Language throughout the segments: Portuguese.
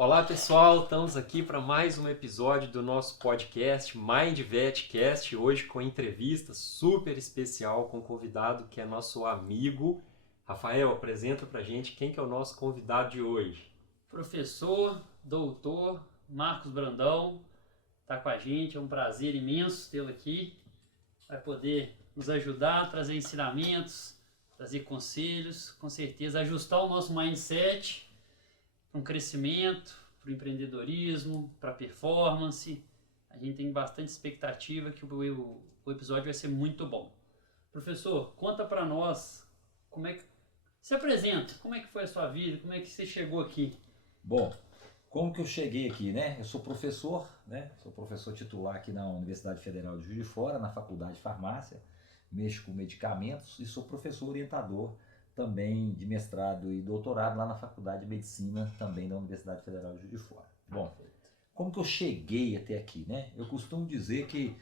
Olá pessoal, estamos aqui para mais um episódio do nosso podcast MindVetCast, hoje com entrevista super especial com um convidado que é nosso amigo. Rafael, apresenta pra gente quem que é o nosso convidado de hoje. Professor, doutor Marcos Brandão está com a gente, é um prazer imenso tê-lo aqui. Vai poder nos ajudar, trazer ensinamentos, trazer conselhos, com certeza ajustar o nosso mindset para um crescimento, para o empreendedorismo, para a performance. A gente tem bastante expectativa que o episódio vai ser muito bom. Professor, conta para nós como é que se apresenta, como é que foi a sua vida, como é que você chegou aqui? Bom, como que eu cheguei aqui, né? Eu sou professor, né? Sou professor titular aqui na Universidade Federal de Juiz de Fora, na Faculdade de Farmácia, mexo com medicamentos e sou professor orientador também de mestrado e doutorado lá na Faculdade de Medicina, também da Universidade Federal de Juiz de Fora. Bom, como que eu cheguei até aqui, né? Eu costumo dizer que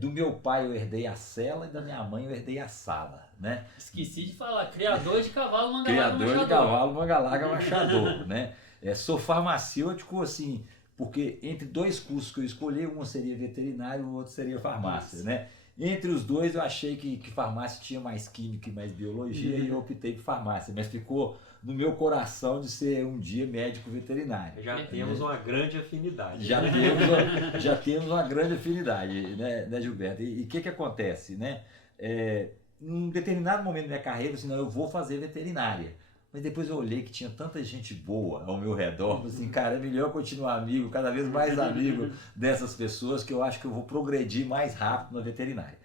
do meu pai eu herdei a sela e da minha mãe eu herdei a sala, né? Esqueci de falar, criador de cavalo, manga larga, Criador machador. de cavalo, manga larga, machador, né? Sou farmacêutico, assim, porque entre dois cursos que eu escolhi, um seria veterinário e o outro seria farmácia, né? Entre os dois eu achei que farmácia tinha mais química e mais biologia e eu optei por farmácia, mas ficou no meu coração de ser um dia médico veterinário. Já temos uma grande afinidade. Já temos uma grande afinidade, né Gilberto? E o que acontece, né? Em um determinado momento da minha carreira, eu disse, não, eu vou fazer veterinária. Mas depois eu olhei que tinha tanta gente boa ao meu redor, assim, cara, é melhor continuar amigo, cada vez mais amigo dessas pessoas, que eu acho que eu vou progredir mais rápido na veterinária.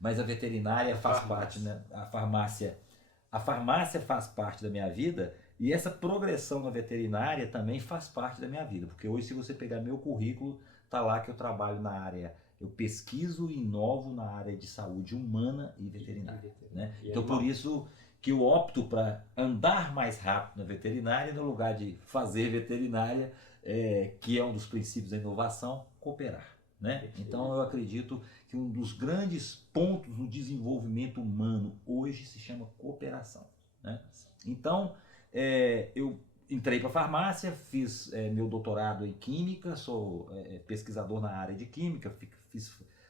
Mas a veterinária faz parte, né? A farmácia faz parte da minha vida e essa progressão na veterinária também faz parte da minha vida, porque hoje se você pegar meu currículo, tá lá que eu trabalho na área, eu pesquiso e inovo na área de saúde humana e veterinária, né? Então por isso que eu opto para andar mais rápido na veterinária no lugar de fazer veterinária, que é um dos princípios da inovação, cooperar, né? Então eu acredito que um dos grandes pontos no desenvolvimento humano hoje se chama cooperação, né? Então eu entrei para a farmácia, fiz meu doutorado em química, sou pesquisador na área de química,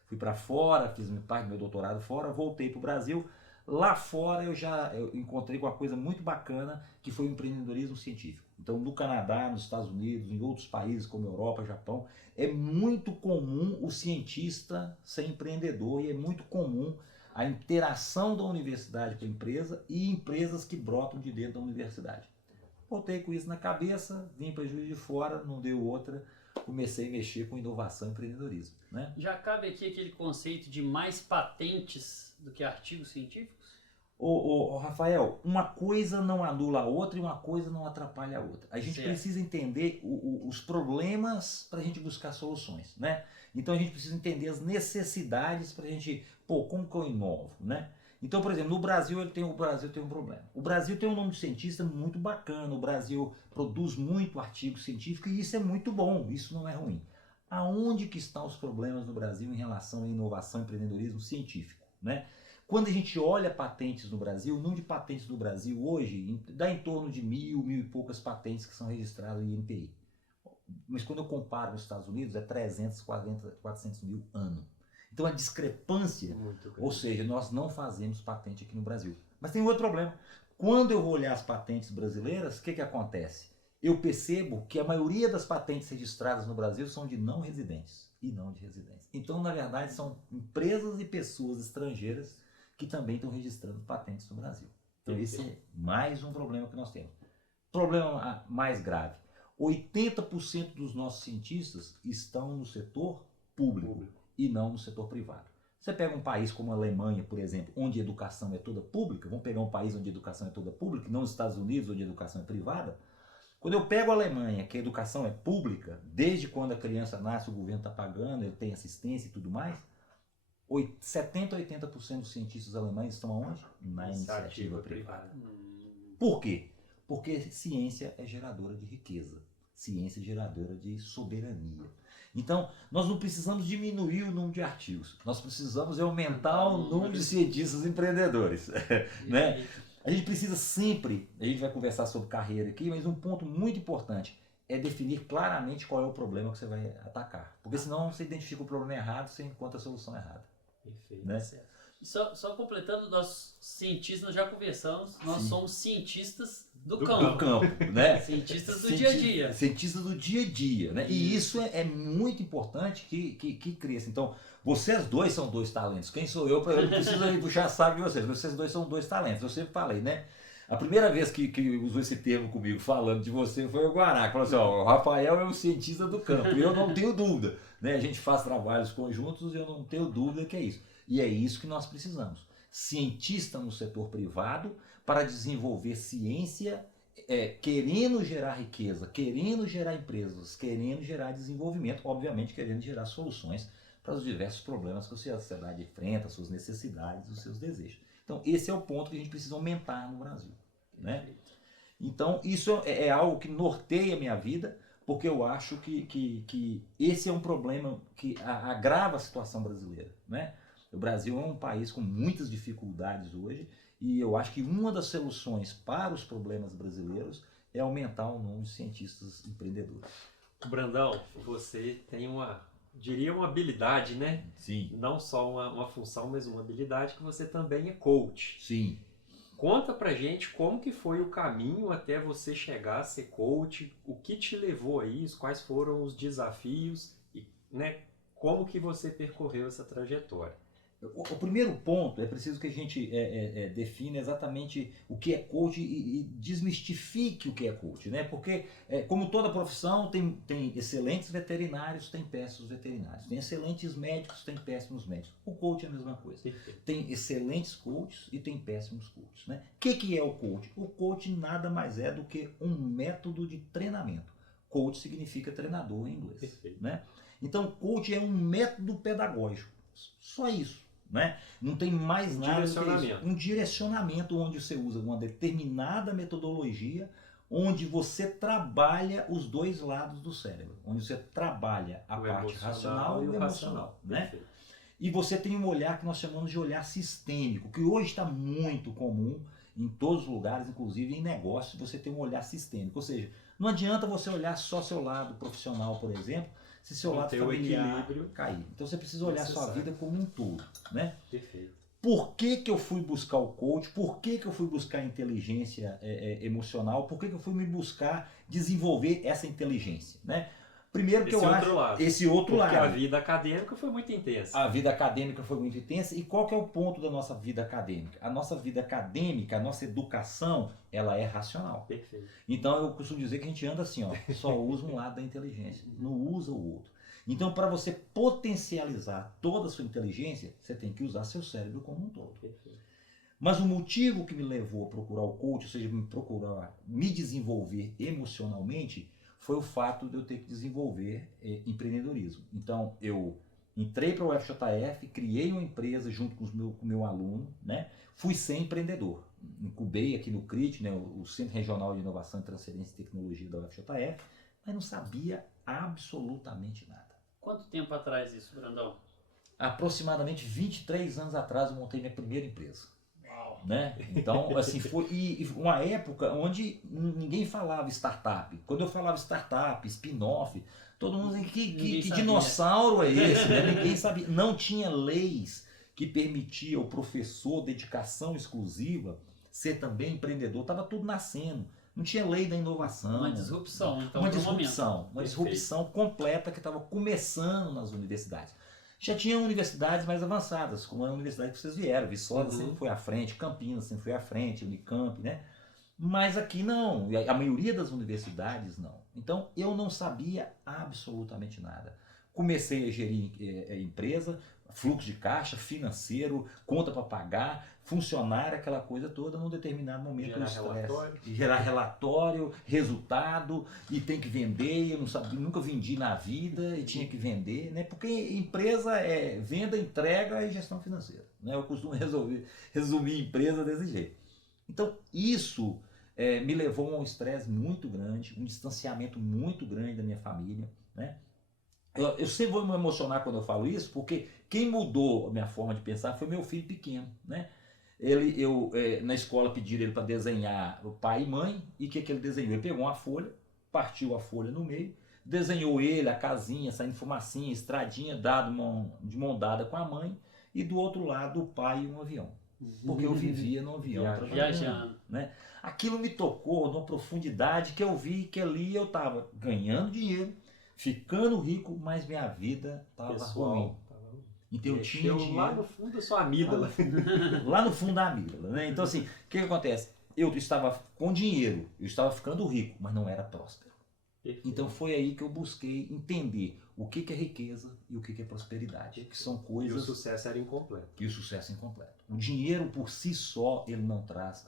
fui para fora, fiz parte do meu doutorado fora, voltei para o Brasil. Lá fora eu encontrei com uma coisa muito bacana que foi o empreendedorismo científico. Então no Canadá, nos Estados Unidos, em outros países como Europa, Japão, é muito comum o cientista ser empreendedor e é muito comum a interação da universidade com a empresa e empresas que brotam de dentro da universidade. Voltei com isso na cabeça, vim para Juiz de Fora, não deu outra, comecei a mexer com inovação e empreendedorismo, né? Já cabe aqui aquele conceito de mais patentes do que artigos científicos? Rafael, uma coisa não anula a outra e uma coisa não atrapalha a outra. A gente Certo. precisa entender os problemas para a gente buscar soluções, né? Então a gente precisa entender as necessidades para a gente, como que eu inovo, né? Então, por exemplo, no Brasil o Brasil tem um problema. O Brasil tem um nome de cientista muito bacana, o Brasil produz muito artigo científico e isso é muito bom, isso não é ruim. Aonde que estão os problemas no Brasil em relação à inovação e empreendedorismo científico, né? Quando a gente olha patentes no Brasil, o número de patentes no Brasil hoje dá em torno de 1.000 e poucas patentes que são registradas em INPI. Mas quando eu comparo os Estados Unidos, é 340, 400 mil ano. Então a discrepância, ou seja, nós não fazemos patente aqui no Brasil. Mas tem outro problema. Quando eu vou olhar as patentes brasileiras, o que acontece? Eu percebo que a maioria das patentes registradas no Brasil são de não residentes e não de residentes. Então, na verdade, são empresas e pessoas estrangeiras que também estão registrando patentes no Brasil. Então esse é mais um problema que nós temos. Problema mais grave. 80% dos nossos cientistas estão no setor público e não no setor privado. Você pega um país como a Alemanha, por exemplo, onde a educação é toda pública, vamos pegar um país onde a educação é toda pública, não os Estados Unidos, onde a educação é privada. Quando eu pego a Alemanha, que a educação é pública, desde quando a criança nasce o governo está pagando, ele tem assistência e tudo mais, 70% a 80% dos cientistas alemães estão onde? Na iniciativa privada. Por quê? Porque ciência é geradora de riqueza, ciência é geradora de soberania. Então, nós não precisamos diminuir o número de artigos, nós precisamos aumentar o número de cientistas empreendedores, né? A gente precisa sempre, a gente vai conversar sobre carreira aqui, mas um ponto muito importante é definir claramente qual é o problema que você vai atacar. Porque senão você identifica o problema errado, você encontra a solução errada. Perfeito. Né? Certo. Só completando, nós cientistas, nós já conversamos, nós Sim. somos cientistas do Do campo. campo, né? Cientistas do dia a dia. Cientistas do dia a dia, né? E isso é muito importante que cresça. Então, vocês dois são dois talentos. Quem sou eu? Eu não preciso aí puxar saco de vocês. Vocês dois são dois talentos. Eu sempre falei, né? A primeira vez que usou esse termo comigo, falando de você, foi o Guará, que falou assim, ó, o Rafael é o cientista do campo. E eu não tenho dúvida, né? A gente faz trabalhos conjuntos e eu não tenho dúvida que é isso. E é isso que nós precisamos. Cientista no setor privado para desenvolver ciência, querendo gerar riqueza, querendo gerar empresas, querendo gerar desenvolvimento, obviamente querendo gerar soluções para os diversos problemas que a sociedade enfrenta, suas necessidades, os seus desejos. Então esse é o ponto que a gente precisa aumentar no Brasil. Né? Então isso é algo que norteia a minha vida, porque eu acho que esse é um problema que agrava a situação brasileira. Né? O Brasil é um país com muitas dificuldades hoje e eu acho que uma das soluções para os problemas brasileiros é aumentar o número de cientistas empreendedores. Brandão, você tem uma habilidade, né? Sim. Não só uma função, mas uma habilidade que você também é coach. Sim. Conta pra gente como que foi o caminho até você chegar a ser coach, o que te levou a isso, quais foram os desafios e, né, como que você percorreu essa trajetória. O primeiro ponto é preciso que a gente defina exatamente o que é coach e desmistifique o que é coach, né? Porque, como toda profissão, tem excelentes veterinários, tem péssimos veterinários. Tem excelentes médicos, tem péssimos médicos. O coach é a mesma coisa. Perfeito. Tem excelentes coaches e tem péssimos coaches, né? O que é o coach? O coach nada mais é do que um método de treinamento. Coach significa treinador em inglês. Perfeito. Né? Então, coach é um método pedagógico. Só isso. Né? Não tem mais nada do que isso. Um direcionamento onde você usa uma determinada metodologia, onde você trabalha os dois lados do cérebro, onde você trabalha a parte racional e o emocional. Né? E você tem um olhar que nós chamamos de olhar sistêmico, que hoje está muito comum em todos os lugares, inclusive em negócios, você tem um olhar sistêmico. Ou seja, não adianta você olhar só seu lado profissional, por exemplo, se seu lado familiar cair. Então você precisa olhar sua vida como um todo, né? Perfeito. Por que eu fui buscar o coach? Por que eu fui buscar a inteligência emocional? Por que eu fui me buscar desenvolver essa inteligência, né? Primeiro que eu acho esse outro lado. Porque a vida acadêmica foi muito intensa. A vida acadêmica foi muito intensa. E qual que é o ponto da nossa vida acadêmica? A nossa vida acadêmica, a nossa educação, ela é racional. Perfeito. Então eu costumo dizer que a gente anda assim, ó, só usa um lado da inteligência, não usa o outro. Então para você potencializar toda a sua inteligência, você tem que usar seu cérebro como um todo. Perfeito. Mas o motivo que me levou a procurar o coach, ou seja, me desenvolver emocionalmente, foi o fato de eu ter que desenvolver empreendedorismo. Então eu entrei para o FJF, criei uma empresa junto com o meu aluno, né? Fui ser empreendedor. Incubei aqui no CRIT, né, o Centro Regional de Inovação e Transferência de Tecnologia da UFJF, mas não sabia absolutamente nada. Quanto tempo atrás isso, Brandão? Aproximadamente 23 anos atrás eu montei minha primeira empresa. Uau. Né? Então, assim, foi uma época onde ninguém falava startup. Quando eu falava startup, spin-off, todo mundo dizia que dinossauro é esse? Né? Ninguém sabia. Não tinha leis que permitia ao professor dedicação exclusiva ser também empreendedor. Estava tudo nascendo. Não tinha lei da inovação. Uma disrupção, então. Uma disrupção completa que estava começando nas universidades. Já tinha universidades mais avançadas, como a universidade que vocês vieram. Viçosa sempre foi à frente, Campinas sempre foi à frente, Unicamp, né? Mas aqui não, a maioria das universidades não. Então eu não sabia absolutamente nada. Comecei a gerir empresa, fluxo de caixa, financeiro, conta para pagar, funcionário, aquela coisa toda, num determinado momento. Gerar relatório, resultado, e tem que vender, eu não sabia, nunca vendi na vida e tinha que vender, né? Porque empresa é venda, entrega e gestão financeira, né? Eu costumo resumir empresa desse jeito. Então isso me levou a um estresse muito grande, um distanciamento muito grande da minha família, né? Eu sempre vou me emocionar quando eu falo isso, porque quem mudou a minha forma de pensar foi meu filho pequeno, né? Na escola pediram ele para desenhar o pai e mãe, e o que ele desenhou? Ele pegou uma folha, partiu a folha no meio, desenhou ele, a casinha, saindo fumacinha, estradinha, dado de mão dada com a mãe, e do outro lado o pai e um avião. Porque eu vivia no avião Viajando. né? Aquilo me tocou numa profundidade que eu vi que ali eu estava ganhando dinheiro, ficando rico, mas minha vida estava ruim. Então eu tinha dinheiro lá no fundo da sua amígdala. Lá no fundo da amígdala, né? Então assim, o que acontece? Eu estava com dinheiro, eu estava ficando rico, mas não era próspero. Perfeito. Então foi aí que eu busquei entender o que é riqueza e o que é prosperidade, que são E o coisas sucesso era incompleto. que o sucesso é incompleto. O dinheiro por si só, ele não traz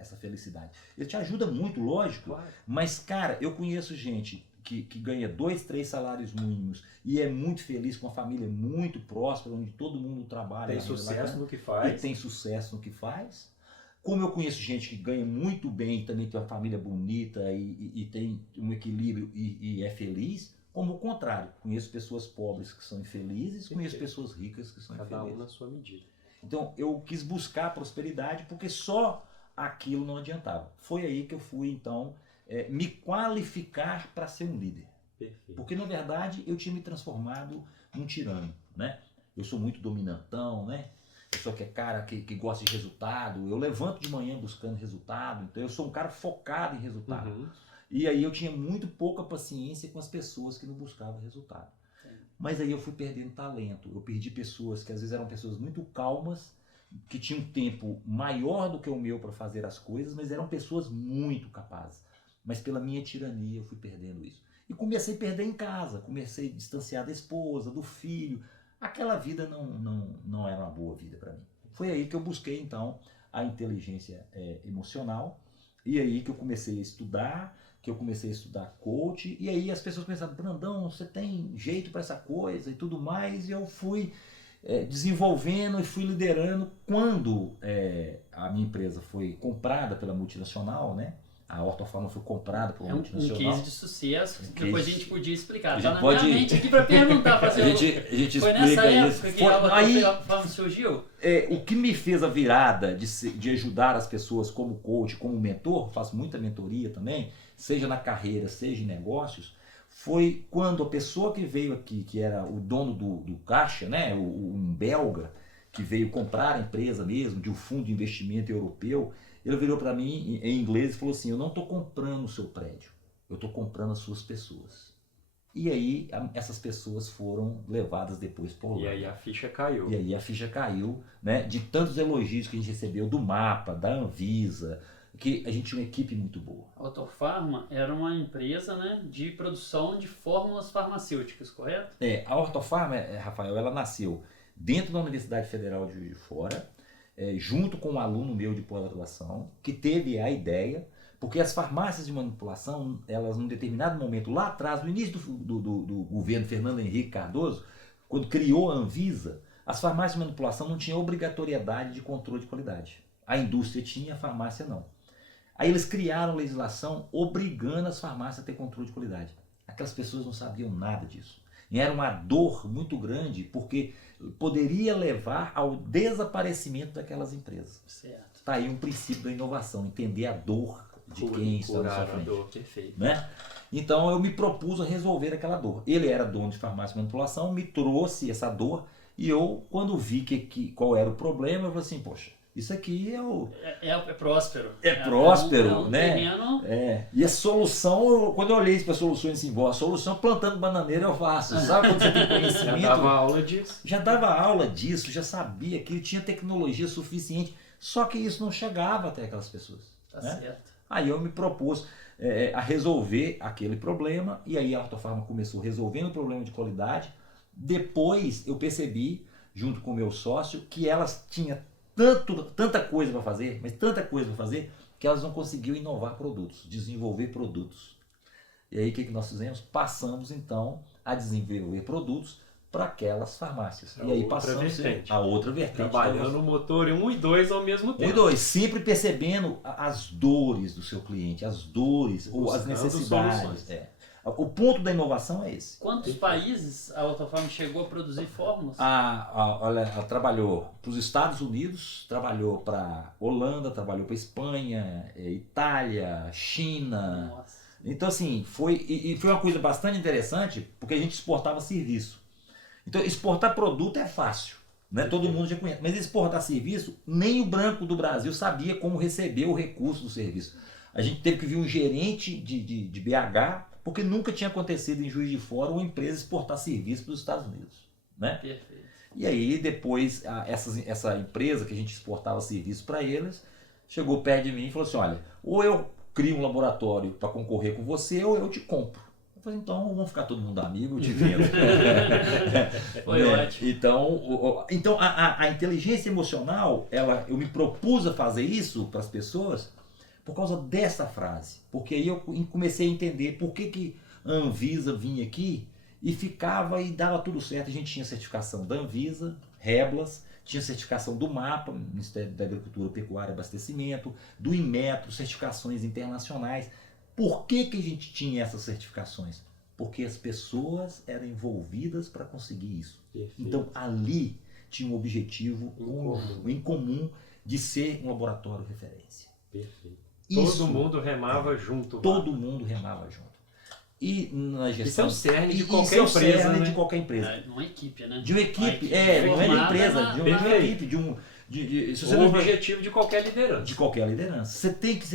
essa felicidade. Ele te ajuda muito, lógico, Claro. mas cara, eu conheço gente que ganha 2, 3 salários mínimos e é muito feliz com uma família muito próspera, onde todo mundo trabalha. Tem na vida sucesso bacana, no que e faz. tem sucesso no que faz. Como eu conheço gente que ganha muito bem e também tem uma família bonita e tem um equilíbrio e é feliz, como o contrário. Conheço pessoas pobres que são infelizes, conheço pessoas ricas que são Cada um infelizes. na sua medida. Então eu quis buscar a prosperidade porque só aquilo não adiantava. Foi aí que eu fui então me qualificar para ser um líder. Perfeito. Porque na verdade eu tinha me transformado num tirano, né? Eu sou muito dominantão, né? Eu sou aquele cara que gosta de resultado, eu levanto de manhã buscando resultado, então eu sou um cara focado em resultado. Uhum. E aí eu tinha muito pouca paciência com as pessoas que não buscavam resultado. Sim. Mas aí eu fui perdendo talento, eu perdi pessoas que às vezes eram pessoas muito calmas, que tinham um tempo maior do que o meu para fazer as coisas, mas eram pessoas muito capazes. Mas pela minha tirania eu fui perdendo isso. E comecei a perder em casa, comecei a distanciar da esposa, do filho. Aquela vida não era uma boa vida para mim. Foi aí que eu busquei então a inteligência emocional, e aí que eu comecei a estudar, coach, e aí as pessoas pensavam, Brandão, você tem jeito para essa coisa e tudo mais, e eu fui desenvolvendo e fui liderando. Quando a minha empresa foi comprada pela multinacional, né? A Ortofarma foi comprada por uma Um multinacional. case de sucesso, Um depois case- a gente podia explicar. A Tá gente na pode- minha mente aqui para perguntar. Fazer A gente foi explica nessa isso. época que a Aí, Ortofarma surgiu? o que me fez a virada de ajudar as pessoas como coach, como mentor, faço muita mentoria também, seja na carreira, seja em negócios, foi quando a pessoa que veio aqui, que era o dono do caixa, né, um belga, que veio comprar a empresa mesmo, de um fundo de investimento europeu, ele virou para mim em inglês e falou assim, eu não estou comprando o seu prédio, eu estou comprando as suas pessoas. E aí essas pessoas foram levadas depois por lá. E aí a ficha caiu. E aí a ficha caiu, né, de tantos elogios que a gente recebeu do MAPA, da Anvisa, que a gente tinha uma equipe muito boa. A Ortofarma era uma empresa, né, de produção de fórmulas farmacêuticas, correto? A Ortofarma, Rafael, ela nasceu dentro da Universidade Federal de Juiz de Fora, junto com um aluno meu de pós-graduação, que teve a ideia, porque as farmácias de manipulação, elas num determinado momento, lá atrás, no início do governo Fernando Henrique Cardoso, quando criou a Anvisa, as farmácias de manipulação não tinham obrigatoriedade de controle de qualidade. A indústria tinha, a farmácia não. Aí eles criaram legislação obrigando as farmácias a ter controle de qualidade. Aquelas pessoas não sabiam nada disso. E era uma dor muito grande, porque poderia levar ao desaparecimento daquelas empresas. Certo. Está aí um princípio da inovação, entender a dor de quem está na sua frente. Curador, perfeito. Né? Então eu me propus a resolver aquela dor. Ele era dono de farmácia de manipulação, me trouxe essa dor, e eu, quando vi qual era o problema, eu falei assim, poxa, isso aqui É próspero. É próspero, um né? terreno. E a solução, quando eu olhei para soluções assim, a solução plantando bananeira eu faço. Sabe quando você tem Já conhecimento? dava aula disso. Já dava aula disso, já sabia que ele tinha tecnologia suficiente, só que isso não chegava até aquelas pessoas. Tá né? certo. Aí eu me propus a resolver aquele problema, e aí a Ortofarma começou resolvendo o problema de qualidade. Depois eu percebi, junto com o meu sócio, que elas tinham tanta coisa para fazer, mas tanta coisa para fazer, que elas não conseguiam inovar produtos, desenvolver produtos. E aí o que nós fizemos? Passamos então a desenvolver produtos para aquelas farmácias. E aí passamos a outra vertente. Trabalhando o motor 1 e 2 ao mesmo 1 tempo. e 2, sempre percebendo as dores do seu cliente, as dores ou as necessidades. O ponto da inovação é esse. Quantos países a Ortofarma chegou a produzir fórmulas? Olha, ela trabalhou para os Estados Unidos, trabalhou para Holanda, trabalhou para Espanha, Itália, China, Nossa. Então, assim, foi uma coisa bastante interessante, porque a gente exportava serviço. Então, exportar produto é fácil, né? Todo mundo já conhece. Mas exportar serviço, nem o branco do Brasil sabia como receber o recurso do serviço. A gente teve que vir um gerente de BH, porque nunca tinha acontecido em Juiz de Fora uma empresa exportar serviço para os Estados Unidos, né? Perfeito. E aí, depois, essa empresa que a gente exportava serviço para eles, chegou perto de mim e falou assim, olha, ou eu crio um laboratório para concorrer com você, ou eu te compro. Eu falei, então vamos ficar todo mundo amigo, eu te vendo. Foi ótimo. Então a inteligência emocional, eu me propus a fazer isso para as pessoas por causa dessa frase. Porque aí eu comecei a entender por que a Anvisa vinha aqui e ficava e dava tudo certo. A gente tinha certificação da Anvisa, Reblas, tinha certificação do MAPA, Ministério da Agricultura, Pecuária e Abastecimento, do Inmetro, certificações internacionais. Por que a gente tinha essas certificações? Porque as pessoas eram envolvidas para conseguir isso. Perfeito. Então ali tinha um objetivo em comum de ser um laboratório referência. Perfeito. Isso, todo mundo remava junto. Todo mundo remava junto. E na gestão... Isso é o cerne de qualquer isso é o empresa, cerne né? de qualquer empresa. É, uma equipe, né? De uma equipe, não é de empresa, de uma equipe, se você O não- objetivo de qualquer liderança. de qualquer liderança. Você tem que,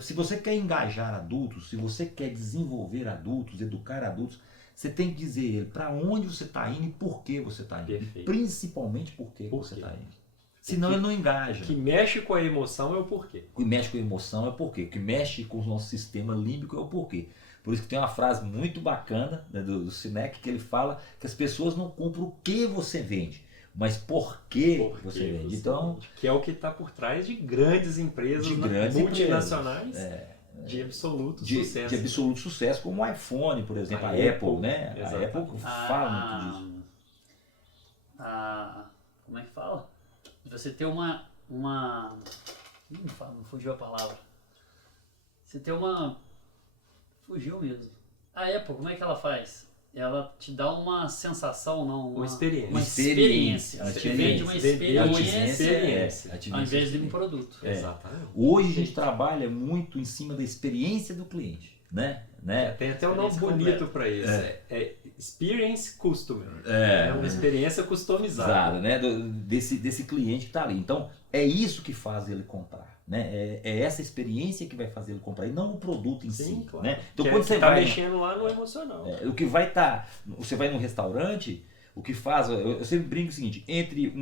se você quer engajar adultos, se você quer desenvolver adultos, educar adultos, você tem que dizer ele para onde você está indo e por que você está indo. Perfeito. E principalmente por que Por você quê? está indo. Senão ele não engaja. O que mexe com a emoção é o porquê. O que mexe com a emoção é o porquê. O que mexe com o nosso sistema límbico é o porquê. Por isso que tem uma frase muito bacana, né, do Sinek, que ele fala que as pessoas não compram o que você vende, mas por que você vende. Então, que é o que está por trás de grandes empresas, de grandes multinacionais de absoluto sucesso. De absoluto sucesso, como o iPhone, por exemplo, a Apple, né? Exatamente. A Apple fala muito disso. Como é que fala? De você ter uma... Não fugiu a palavra. Você ter uma... Fugiu mesmo. A Apple, como é que ela faz? Ela te dá uma sensação, não? Uma experiência. Uma experiência. Ela te vende uma experiência ao invés de um produto. Exatamente. Hoje a gente trabalha muito em cima da experiência do cliente, né? Tem até um nome Experiência bonito para isso. É Experience Customer. É uma experiência customizada. né? Desse cliente que está ali. Então, é isso que faz ele comprar. Né? É essa experiência que vai fazer ele comprar, e não o produto em si. Claro. Né? Então, que quando você tá vai mexendo lá no emocional. o que vai estar. Você vai num restaurante, o que faz. Eu sempre brinco o seguinte: entre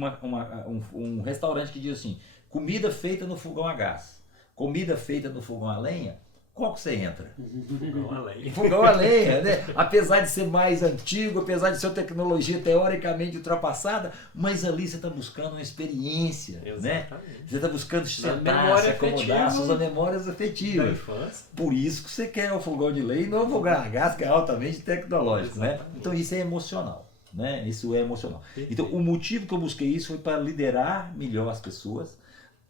um restaurante que diz assim, comida feita no fogão a gás, comida feita no fogão a lenha, qual que você entra? Fogão a lenha. Fogão a lenha, né? Apesar de ser mais antigo, apesar de ser uma tecnologia teoricamente ultrapassada, mas ali você está buscando uma experiência, né? Você está buscando sentar, se acomodar, suas memórias Da afetivas. infância. Por isso que você quer o fogão de lenha e não o fogão a gás, que é altamente tecnológico, né? Exatamente. Então isso é emocional, né? Isso é emocional. Perfeito. Então o motivo que eu busquei isso foi para liderar melhor as pessoas,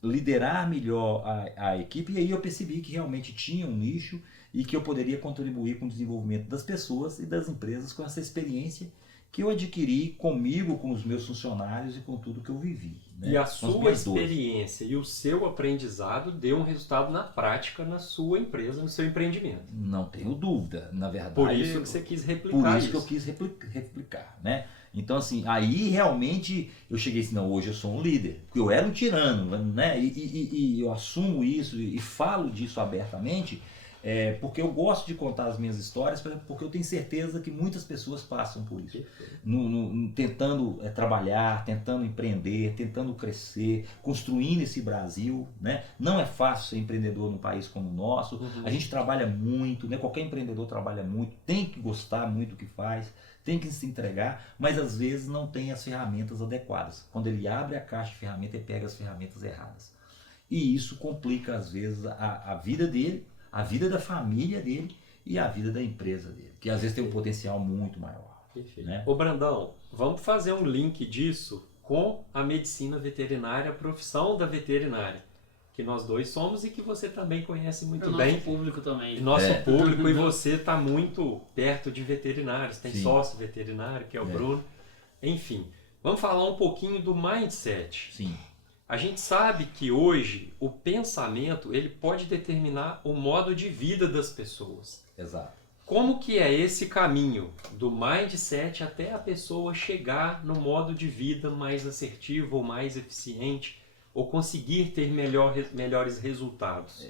liderar melhor a equipe, e aí eu percebi que realmente tinha um nicho e que eu poderia contribuir com o desenvolvimento das pessoas e das empresas com essa experiência que eu adquiri comigo, com os meus funcionários e com tudo que eu vivi. Né? E a Com as sua minhas dores. experiência e o seu aprendizado deu um resultado na prática na sua empresa, no seu empreendimento. Não tenho dúvida, na verdade. Por isso que você quis replicar Por isso. isso que eu quis replicar, né? Então, assim, aí realmente eu cheguei assim, não, hoje eu sou um líder, porque eu era um tirano, né? E eu assumo isso e falo disso abertamente, porque eu gosto de contar as minhas histórias, porque eu tenho certeza que muitas pessoas passam por isso. Tentando trabalhar, tentando empreender, tentando crescer, construindo esse Brasil, né? Não é fácil ser empreendedor num país como o nosso. Uhum. A gente trabalha muito, né? Qualquer empreendedor trabalha muito, tem que gostar muito do que faz, tem que se entregar, mas às vezes não tem as ferramentas adequadas. Quando ele abre a caixa de ferramentas, ele pega as ferramentas erradas. E isso complica às vezes a vida dele, a vida da família dele e a vida da empresa dele, que às vezes tem um potencial muito maior. Perfeito. Né? Ô Brandão, vamos fazer um link disso com a medicina veterinária, a profissão da veterinária, que nós dois somos e que você também conhece muito O bem. nosso público também. E nosso público, e você está muito perto de veterinários, tem Sim. sócio veterinário, que é o Bruno. Enfim, vamos falar um pouquinho do mindset. Sim. A gente sabe que hoje o pensamento ele pode determinar o modo de vida das pessoas. Exato. Como que é esse caminho do mindset até a pessoa chegar no modo de vida mais assertivo ou mais eficiente ou conseguir ter melhores resultados?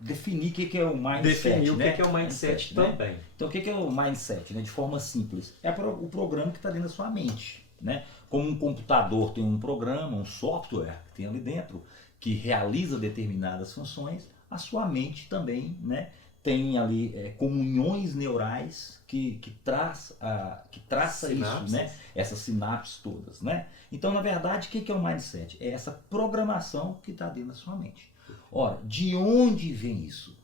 Definir o que é o mindset. Definir né? o que é o mindset também. Né? Então o que é o mindset, né? De forma simples? É o programa que está dentro da sua mente. Né? Como um computador tem um programa, um software que tem ali dentro, que realiza determinadas funções, a sua mente também, né? Tem ali comunhões neurais que traça isso, né? Essas sinapses todas. Né? Então, na verdade, o que é o mindset? É essa programação que está dentro da sua mente. Ora, de onde vem isso?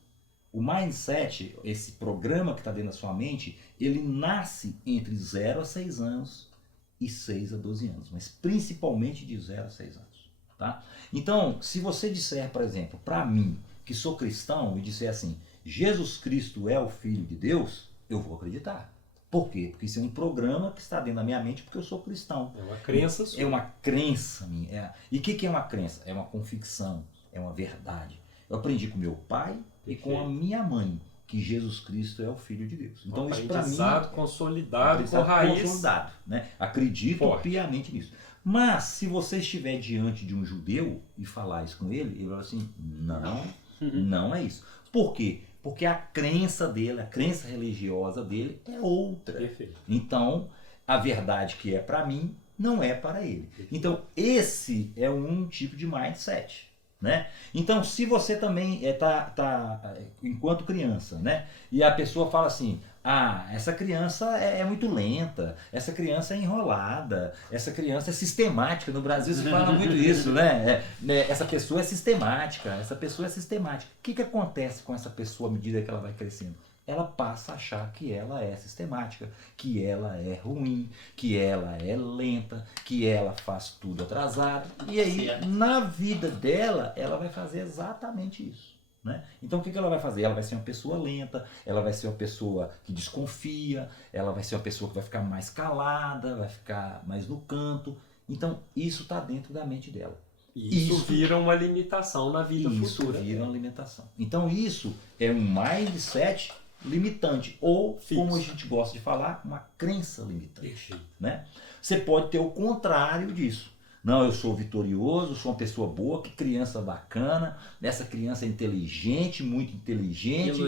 O mindset, esse programa que está dentro da sua mente, ele nasce entre 0 a 6 anos e 6 a 12 anos, mas principalmente de 0 a 6 anos. Tá? Então, se você disser, por exemplo, para mim, que sou cristão, e disser assim, Jesus Cristo é o Filho de Deus, eu vou acreditar. Por quê? Porque isso é um programa que está dentro da minha mente porque eu sou cristão. É uma crença sua. É uma crença minha. E o que é uma crença? É uma convicção, é uma verdade. Eu aprendi com meu pai e com a minha mãe que Jesus Cristo é o Filho de Deus. Então isso para mim consolidado, com raiz. Consolidado, né? Acredito piamente nisso. Mas se você estiver diante de um judeu e falar isso com ele, ele vai assim, não é isso. Por quê? Porque a crença dele, a crença religiosa dele é outra. Perfeito. Então, a verdade que é para mim não é para ele. Então, esse é um tipo de mindset. Né? Então, se você também tá enquanto criança, né? E a pessoa fala assim, essa criança é muito lenta, essa criança é enrolada, essa criança é sistemática, no Brasil se fala muito isso, né? Essa pessoa é sistemática, O que acontece com essa pessoa à medida que ela vai crescendo? Ela passa a achar que ela é sistemática, que ela é ruim, que ela é lenta, que ela faz tudo atrasado. E aí, na vida dela, ela vai fazer exatamente isso. Né? Então, o que ela vai fazer? Ela vai ser uma pessoa lenta, ela vai ser uma pessoa que desconfia, ela vai ser uma pessoa que vai ficar mais calada, vai ficar mais no canto. Então, isso está dentro da mente dela. Isso vira uma limitação na vida futura. Isso vira uma limitação. Então, isso é um mindset limitante, ou, como a gente gosta de falar, uma crença limitante. Né? Você pode ter o contrário disso. Não, eu sou vitorioso, sou uma pessoa boa, que criança bacana, essa criança é inteligente, muito inteligente.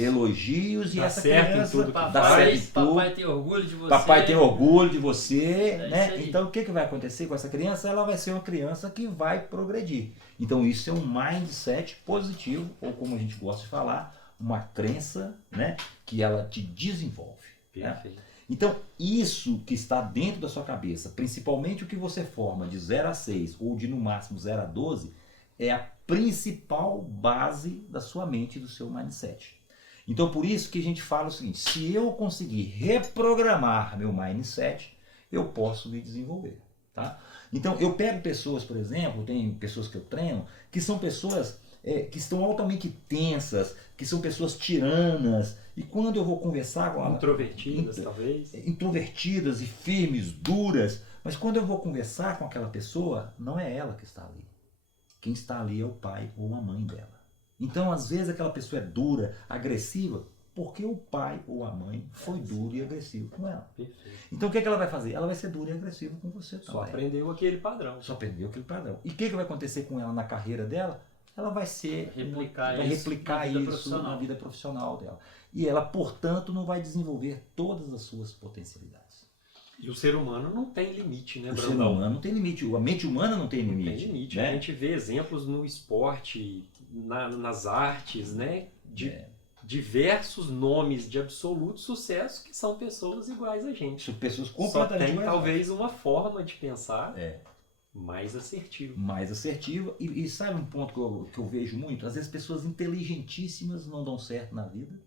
Elogios e essa criança dá certo em tudo. Papai tem orgulho de você. Papai tem orgulho de você. Né? Então, o que vai acontecer com essa criança? Ela vai ser uma criança que vai progredir. Então, isso é um mindset positivo, ou como a gente gosta de falar, uma crença, né, que ela te desenvolve. Perfeito. Né? Então, isso que está dentro da sua cabeça, principalmente o que você forma de 0 a 6 ou de no máximo 0 a 12, é a principal base da sua mente e do seu mindset. Então, por isso que a gente fala o seguinte, se eu conseguir reprogramar meu mindset, eu posso me desenvolver. Tá? Então, eu pego pessoas, por exemplo, tem pessoas que eu treino, que são pessoas que estão altamente tensas, que são pessoas tiranas, e quando eu vou conversar com elas... Introvertidas, talvez. Introvertidas e firmes, duras, mas quando eu vou conversar com aquela pessoa, não é ela que está ali. Quem está ali é o pai ou a mãe dela. Então, às vezes, aquela pessoa é dura, agressiva, porque o pai ou a mãe foi duro e agressivo com ela. Perfeito. Então, o que ela vai fazer? Ela vai ser dura e agressiva com você também. Só aprendeu aquele padrão. E o que vai acontecer com ela na carreira dela? Ela vai replicar isso na vida profissional dela. E ela, portanto, não vai desenvolver todas as suas potencialidades. E o ser humano não tem limite, né, Brandão? O ser humano não tem limite. A mente humana não tem limite. Não tem limite. Né? A gente vê exemplos no esporte, nas artes, né? De diversos nomes de absoluto sucesso que são pessoas iguais a gente. São pessoas completamente iguais. Só tem talvez uma forma de pensar mais assertiva. Mais assertiva. E sabe um ponto que eu vejo muito? Às vezes pessoas inteligentíssimas não dão certo na vida.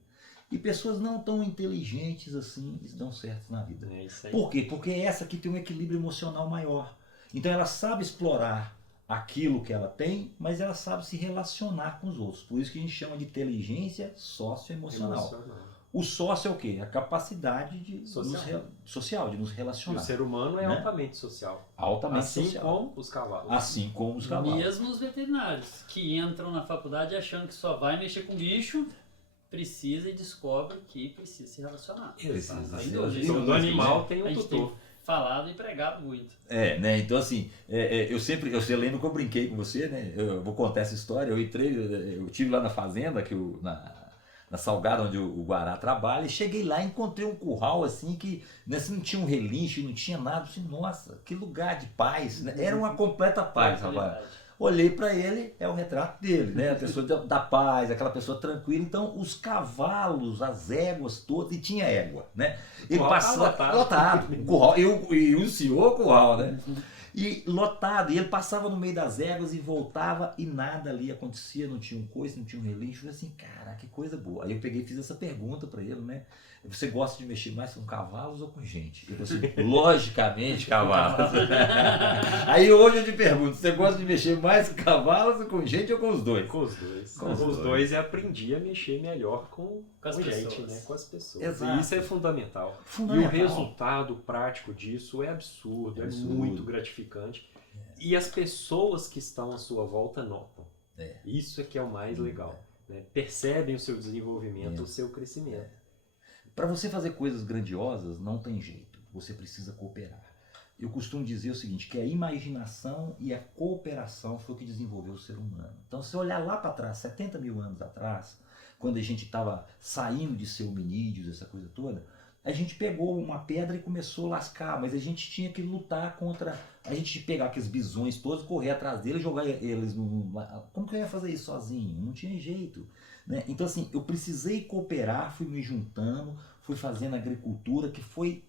E pessoas não tão inteligentes assim dão certo na vida. É isso aí. Por quê? Porque essa aqui tem um equilíbrio emocional maior. Então ela sabe explorar aquilo que ela tem, mas ela sabe se relacionar com os outros. Por isso que a gente chama de inteligência socioemocional. O sócio é o quê? A capacidade social, de nos E o relacionar. ser humano é Né? altamente social. Altamente Assim social. como os cavalos. Assim como os cavalos. Mesmo os veterinários que entram na faculdade achando que só vai mexer com bicho, precisa e descobre que precisa se relacionar. Precisa Sem se dúvida. relacionar. Todo animal tem A um gente tutor. tem falado e pregado muito. Né? Então assim, você lembra que eu brinquei com você, né? Eu vou contar essa história. Eu tive lá na fazenda, na Salgada, onde o Guará trabalha, e cheguei lá e encontrei um curral assim que não tinha um relincho, não tinha nada. Assim, nossa, que lugar de paz, né? Era uma completa paz, rapaz. Olhei para ele, é o retrato dele, né? A pessoa da paz, aquela pessoa tranquila. Então, os cavalos, as éguas todas, e tinha égua, né? Ele passava lotado. O curral, e o senhor curral, né? E lotado, e ele passava no meio das éguas e voltava e nada ali acontecia, não tinha um coice, não tinha um relincho. Eu falei assim, cara, que coisa boa. Aí eu peguei e fiz essa pergunta para ele, né? Você gosta de mexer mais com cavalos ou com gente? Ele falou assim, logicamente cavalos. Aí hoje eu te pergunto, você gosta de mexer mais com cavalos ou com gente ou com os dois? Com os dois. Com os os dois. dois e aprendi a mexer melhor com as gente, pessoas. né? Com as pessoas. Exato. E isso é fundamental. Fundamental. E o resultado prático disso é absurdo, É absurdo. muito gratificante. E as pessoas que estão à sua volta notam. Isso é que é o mais legal. Né? Percebem o seu desenvolvimento, o seu crescimento. Para você fazer coisas grandiosas, não tem jeito. Você precisa cooperar. Eu costumo dizer o seguinte, que a imaginação e a cooperação foi o que desenvolveu o ser humano. Então, se olhar lá para trás, 70 mil anos atrás, quando a gente estava saindo de ser hominídeos, essa coisa toda, a gente pegou uma pedra e começou a lascar, mas a gente tinha que lutar contra... A gente tinha que pegar aqueles bisões todos, correr atrás deles, jogar eles no... Como que eu ia fazer isso sozinho? Não tinha jeito. Né? Então assim, eu precisei cooperar, fui me juntando, fui fazendo agricultura, que foi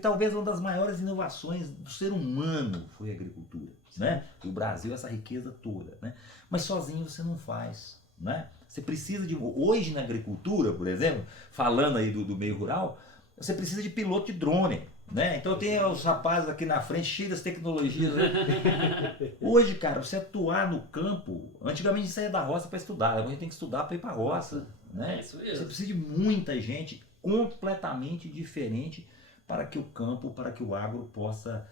talvez uma das maiores inovações do ser humano, foi a agricultura. Né? O Brasil, essa riqueza toda. Né? Mas sozinho você não faz. Né? Você precisa de... Hoje na agricultura, por exemplo, falando aí do meio rural, você precisa de piloto de drone. Né? Então eu tenho os rapazes aqui na frente cheios das tecnologias. Né? Hoje, cara, você atuar no campo, antigamente a gente saía da roça para estudar, agora a gente tem que estudar para ir para a roça. Né? É isso mesmo. Você precisa de muita gente completamente diferente para que o campo, para que o agro possa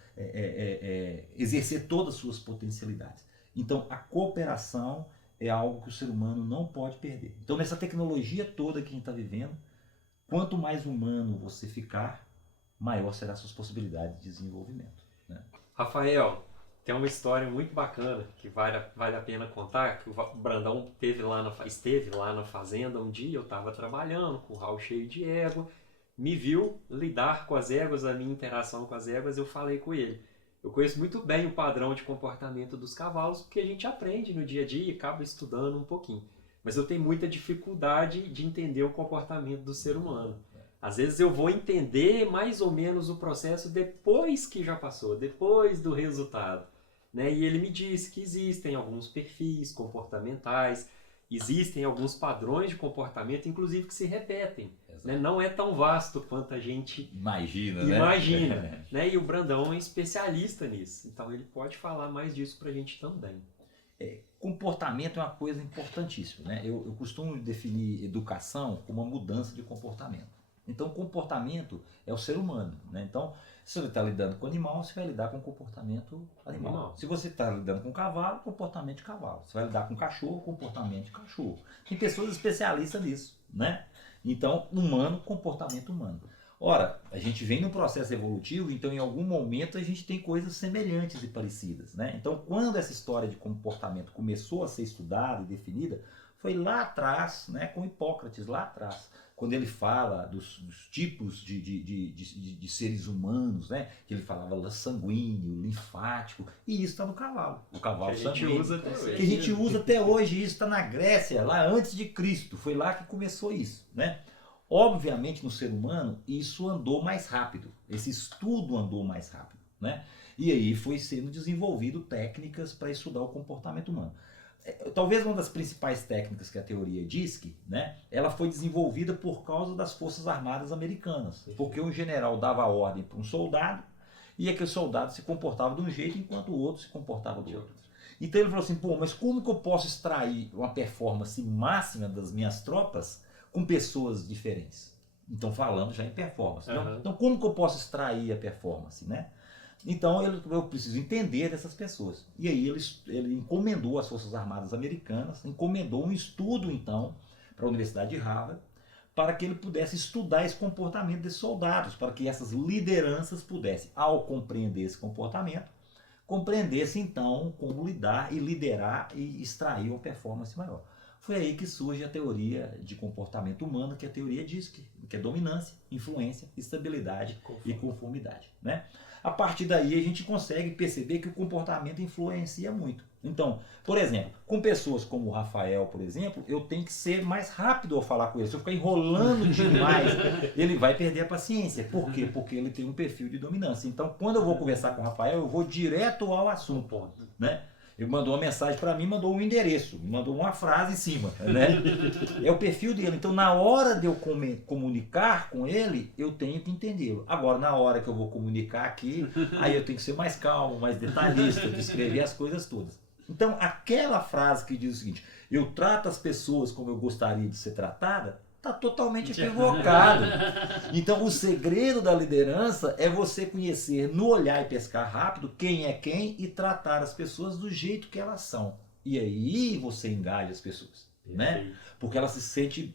exercer todas as suas potencialidades. Então a cooperação é algo que o ser humano não pode perder. Então nessa tecnologia toda que a gente está vivendo, quanto mais humano você ficar, maior serão as suas possibilidades de desenvolvimento. Né? Rafael, tem uma história muito bacana que vale a pena contar, que o Brandão esteve lá na fazenda um dia, eu estava trabalhando com o curral cheio de égua, me viu lidar com as éguas, a minha interação com as éguas, eu falei com ele. Eu conheço muito bem o padrão de comportamento dos cavalos, porque a gente aprende no dia a dia e acaba estudando um pouquinho. Mas eu tenho muita dificuldade de entender o comportamento do ser humano. Às vezes eu vou entender mais ou menos o processo depois que já passou, depois do resultado. Né? E ele me disse que existem alguns perfis comportamentais, existem alguns padrões de comportamento, inclusive que se repetem. Né? Não é tão vasto quanto a gente imagina. Né? E o Brandão é um especialista nisso, então ele pode falar mais disso pra gente também. Comportamento é uma coisa importantíssima. Né? Eu costumo definir educação como uma mudança de comportamento. Então, comportamento é o ser humano. Né? Então, se você está lidando com animal, você vai lidar com comportamento animal. Se você está lidando com cavalo, comportamento de cavalo. Você vai lidar com cachorro, comportamento de cachorro. Tem pessoas especialistas nisso. Né? Então, humano, comportamento humano. Ora, a gente vem num processo evolutivo, então em algum momento a gente tem coisas semelhantes e parecidas. Né? Então, quando essa história de comportamento começou a ser estudada e definida, foi lá atrás, né, com Hipócrates, lá atrás, quando ele fala dos tipos de seres humanos, né, que ele falava sanguíneo, linfático, e isso está no cavalo. O cavalo que a gente sanguíneo, usa até hoje. que a gente usa até hoje, isso está na Grécia, lá antes de Cristo, foi lá que começou isso. Né? Obviamente, no ser humano, isso andou mais rápido, esse estudo andou mais rápido. Né? E aí foi sendo desenvolvido técnicas para estudar o comportamento humano. Talvez uma das principais técnicas que a teoria diz que, né, ela foi desenvolvida por causa das Forças Armadas Americanas, porque um general dava ordem para um soldado e aquele soldado se comportava de um jeito enquanto o outro se comportava do outro. Então ele falou assim, mas como que eu posso extrair uma performance máxima das minhas tropas com pessoas diferentes. Então, falando já em performance. Uhum. Então, como que eu posso extrair a performance, né? Então, eu preciso entender dessas pessoas. E aí, ele encomendou às Forças Armadas Americanas, encomendou um estudo, então, para a Universidade de Harvard, para que ele pudesse estudar esse comportamento desses soldados, para que essas lideranças pudessem, ao compreender esse comportamento, compreendesse, então, como lidar e liderar e extrair uma performance maior. Foi aí que surge a teoria de comportamento humano, que é a teoria DISC, que é dominância, influência, estabilidade e conformidade, né? A partir daí a gente consegue perceber que o comportamento influencia muito. Então, por exemplo, com pessoas como o Rafael, por exemplo, eu tenho que ser mais rápido ao falar com ele. Se eu ficar enrolando demais, ele vai perder a paciência. Por quê? Porque ele tem um perfil de dominância. Então, quando eu vou conversar com o Rafael, eu vou direto ao assunto, né? Ele mandou uma mensagem para mim, mandou um endereço, mandou uma frase em cima, né? É o perfil dele. Então, na hora de eu comunicar com ele, eu tenho que entendê-lo. Agora, na hora que eu vou comunicar aqui, aí eu tenho que ser mais calmo, mais detalhista, descrever as coisas todas. Então, aquela frase que diz o seguinte: eu trato as pessoas como eu gostaria de ser tratada, está totalmente equivocado. Então, o segredo da liderança é você conhecer, no olhar e pescar rápido, quem é quem e tratar as pessoas do jeito que elas são. E aí você engaja as pessoas, né? Porque ela se sente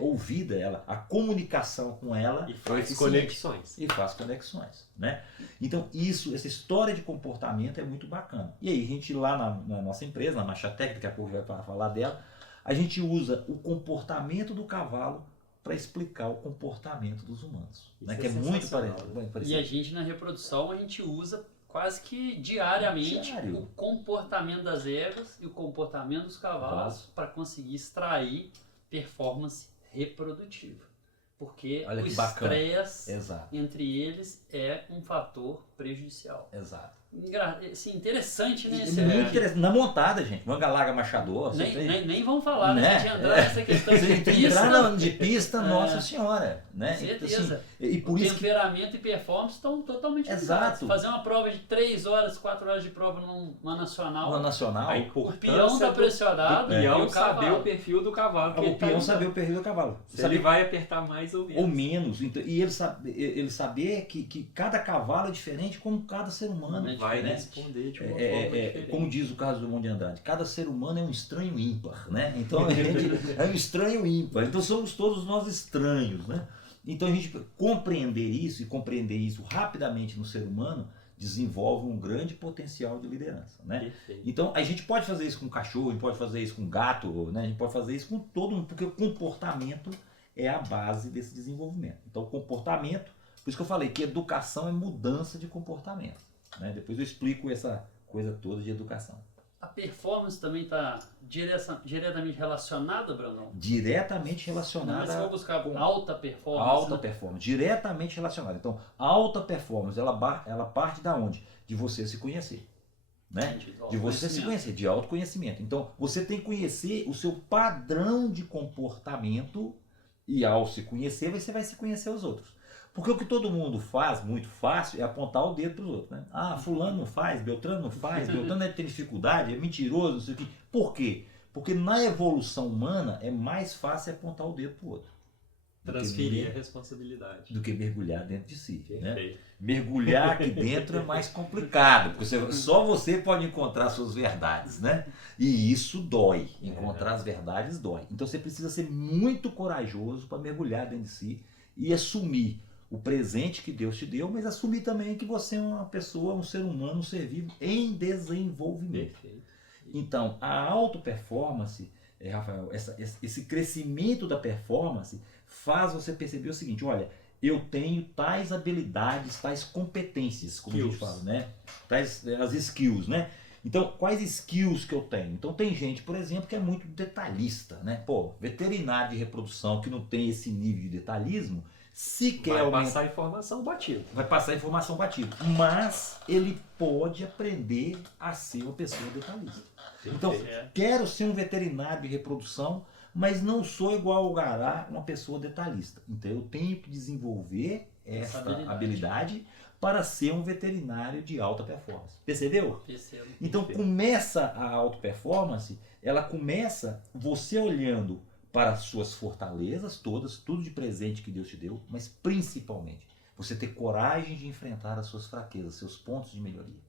ouvida, a comunicação com ela e faz conexões. E faz conexões, né? Então, essa história de comportamento é muito bacana. E aí, a gente lá na nossa empresa, na Marcha Técnica, daqui a pouco vai falar dela, a gente usa o comportamento do cavalo para explicar o comportamento dos humanos, né? Que é muito parecido. E a gente na reprodução, a gente usa quase que diariamente o comportamento das éguas e o comportamento dos cavalos para conseguir extrair performance reprodutiva. Porque o estresse entre eles é um fator prejudicial. Exato. Assim, interessante, né? Muito interessante. Na montada, gente. Manga larga, machador. Nem vamos falar, né? A gente entrar nessa questão de pista. Entrar de pista, nossa senhora. Né? Com certeza. Então, assim, por o temperamento e performance estão totalmente ligados. Fazer uma prova de 3 horas, 4 horas de prova numa nacional. A importância o peão está pressionado. O peão saber o perfil do cavalo. O peão saber o perfil do cavalo. Se ele vai apertar mais ou menos. Ou menos. Então, e ele saber que cada cavalo é diferente como cada ser humano. Vai responder de uma forma diferente. Como diz o caso do Monte de Andrade, cada ser humano é um estranho ímpar, né? Então a gente é um estranho ímpar. Então somos todos nós estranhos, né? Então a gente compreender isso rapidamente no ser humano desenvolve um grande potencial de liderança, né? Perfeito. Então a gente pode fazer isso com cachorro, a gente pode fazer isso com gato, né? A gente pode fazer isso com todo mundo, porque o comportamento é a base desse desenvolvimento. Então o comportamento, por isso que eu falei que educação é mudança de comportamento. Né? Depois eu explico essa coisa toda de educação. A performance também está diretamente relacionada, Brandão? Diretamente relacionada. Mas se eu buscar alta performance. Alta performance, diretamente relacionada. Então, a alta performance, ela parte da onde? De você se conhecer. Né? De você se conhecer, de autoconhecimento. Então, você tem que conhecer o seu padrão de comportamento e ao se conhecer, você vai se conhecer os outros. Porque o que todo mundo faz, muito fácil, é apontar o dedo para os outros. Né? Ah, fulano não faz, Beltrano não faz, Beltrano tem dificuldade, é mentiroso, não sei o quê. Por quê? Porque na evolução humana é mais fácil apontar o dedo para o outro. Transferir a responsabilidade. Do que mergulhar dentro de si. Né? Mergulhar aqui dentro é mais complicado, porque só você pode encontrar suas verdades, né? E isso dói. Encontrar as verdades dói. Então você precisa ser muito corajoso para mergulhar dentro de si e assumir o presente que Deus te deu, mas assumir também que você é uma pessoa, um ser humano, um ser vivo em desenvolvimento. Perfeito. Então, a auto-performance, Rafael, esse crescimento da performance faz você perceber o seguinte: olha, eu tenho tais habilidades, tais competências, como a gente fala, né? Tais as skills, né? Então, quais skills que eu tenho? Então, tem gente, por exemplo, que é muito detalhista, né? Pô, veterinário de reprodução que não tem esse nível de detalhismo, vai passar informação batida. Vai passar informação batida. Mas ele pode aprender a ser uma pessoa detalhista. Então, quero ser um veterinário de reprodução, mas não sou igual ao Gará, uma pessoa detalhista. Então, eu tenho que desenvolver essa habilidade para ser um veterinário de alta performance. Percebeu? Percebo. Então, começa a alta performance, ela começa você olhando para as suas fortalezas todas, tudo de presente que Deus te deu, mas principalmente você ter coragem de enfrentar as suas fraquezas, seus pontos de melhoria.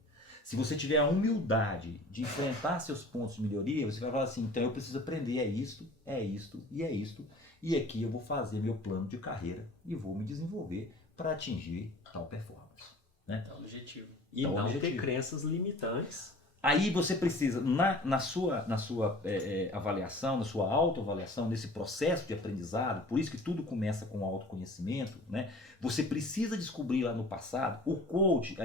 Se você tiver a humildade de enfrentar seus pontos de melhoria, você vai falar assim, então eu preciso aprender, é isto, e é isto, e aqui eu vou fazer meu plano de carreira e vou me desenvolver para atingir tal performance. Né? É o objetivo. E Então, não ter objetivo. crenças limitantes. Aí você precisa, na sua avaliação, na sua autoavaliação, nesse processo de aprendizado, por isso que tudo começa com autoconhecimento, né? Você precisa descobrir lá no passado, o coach,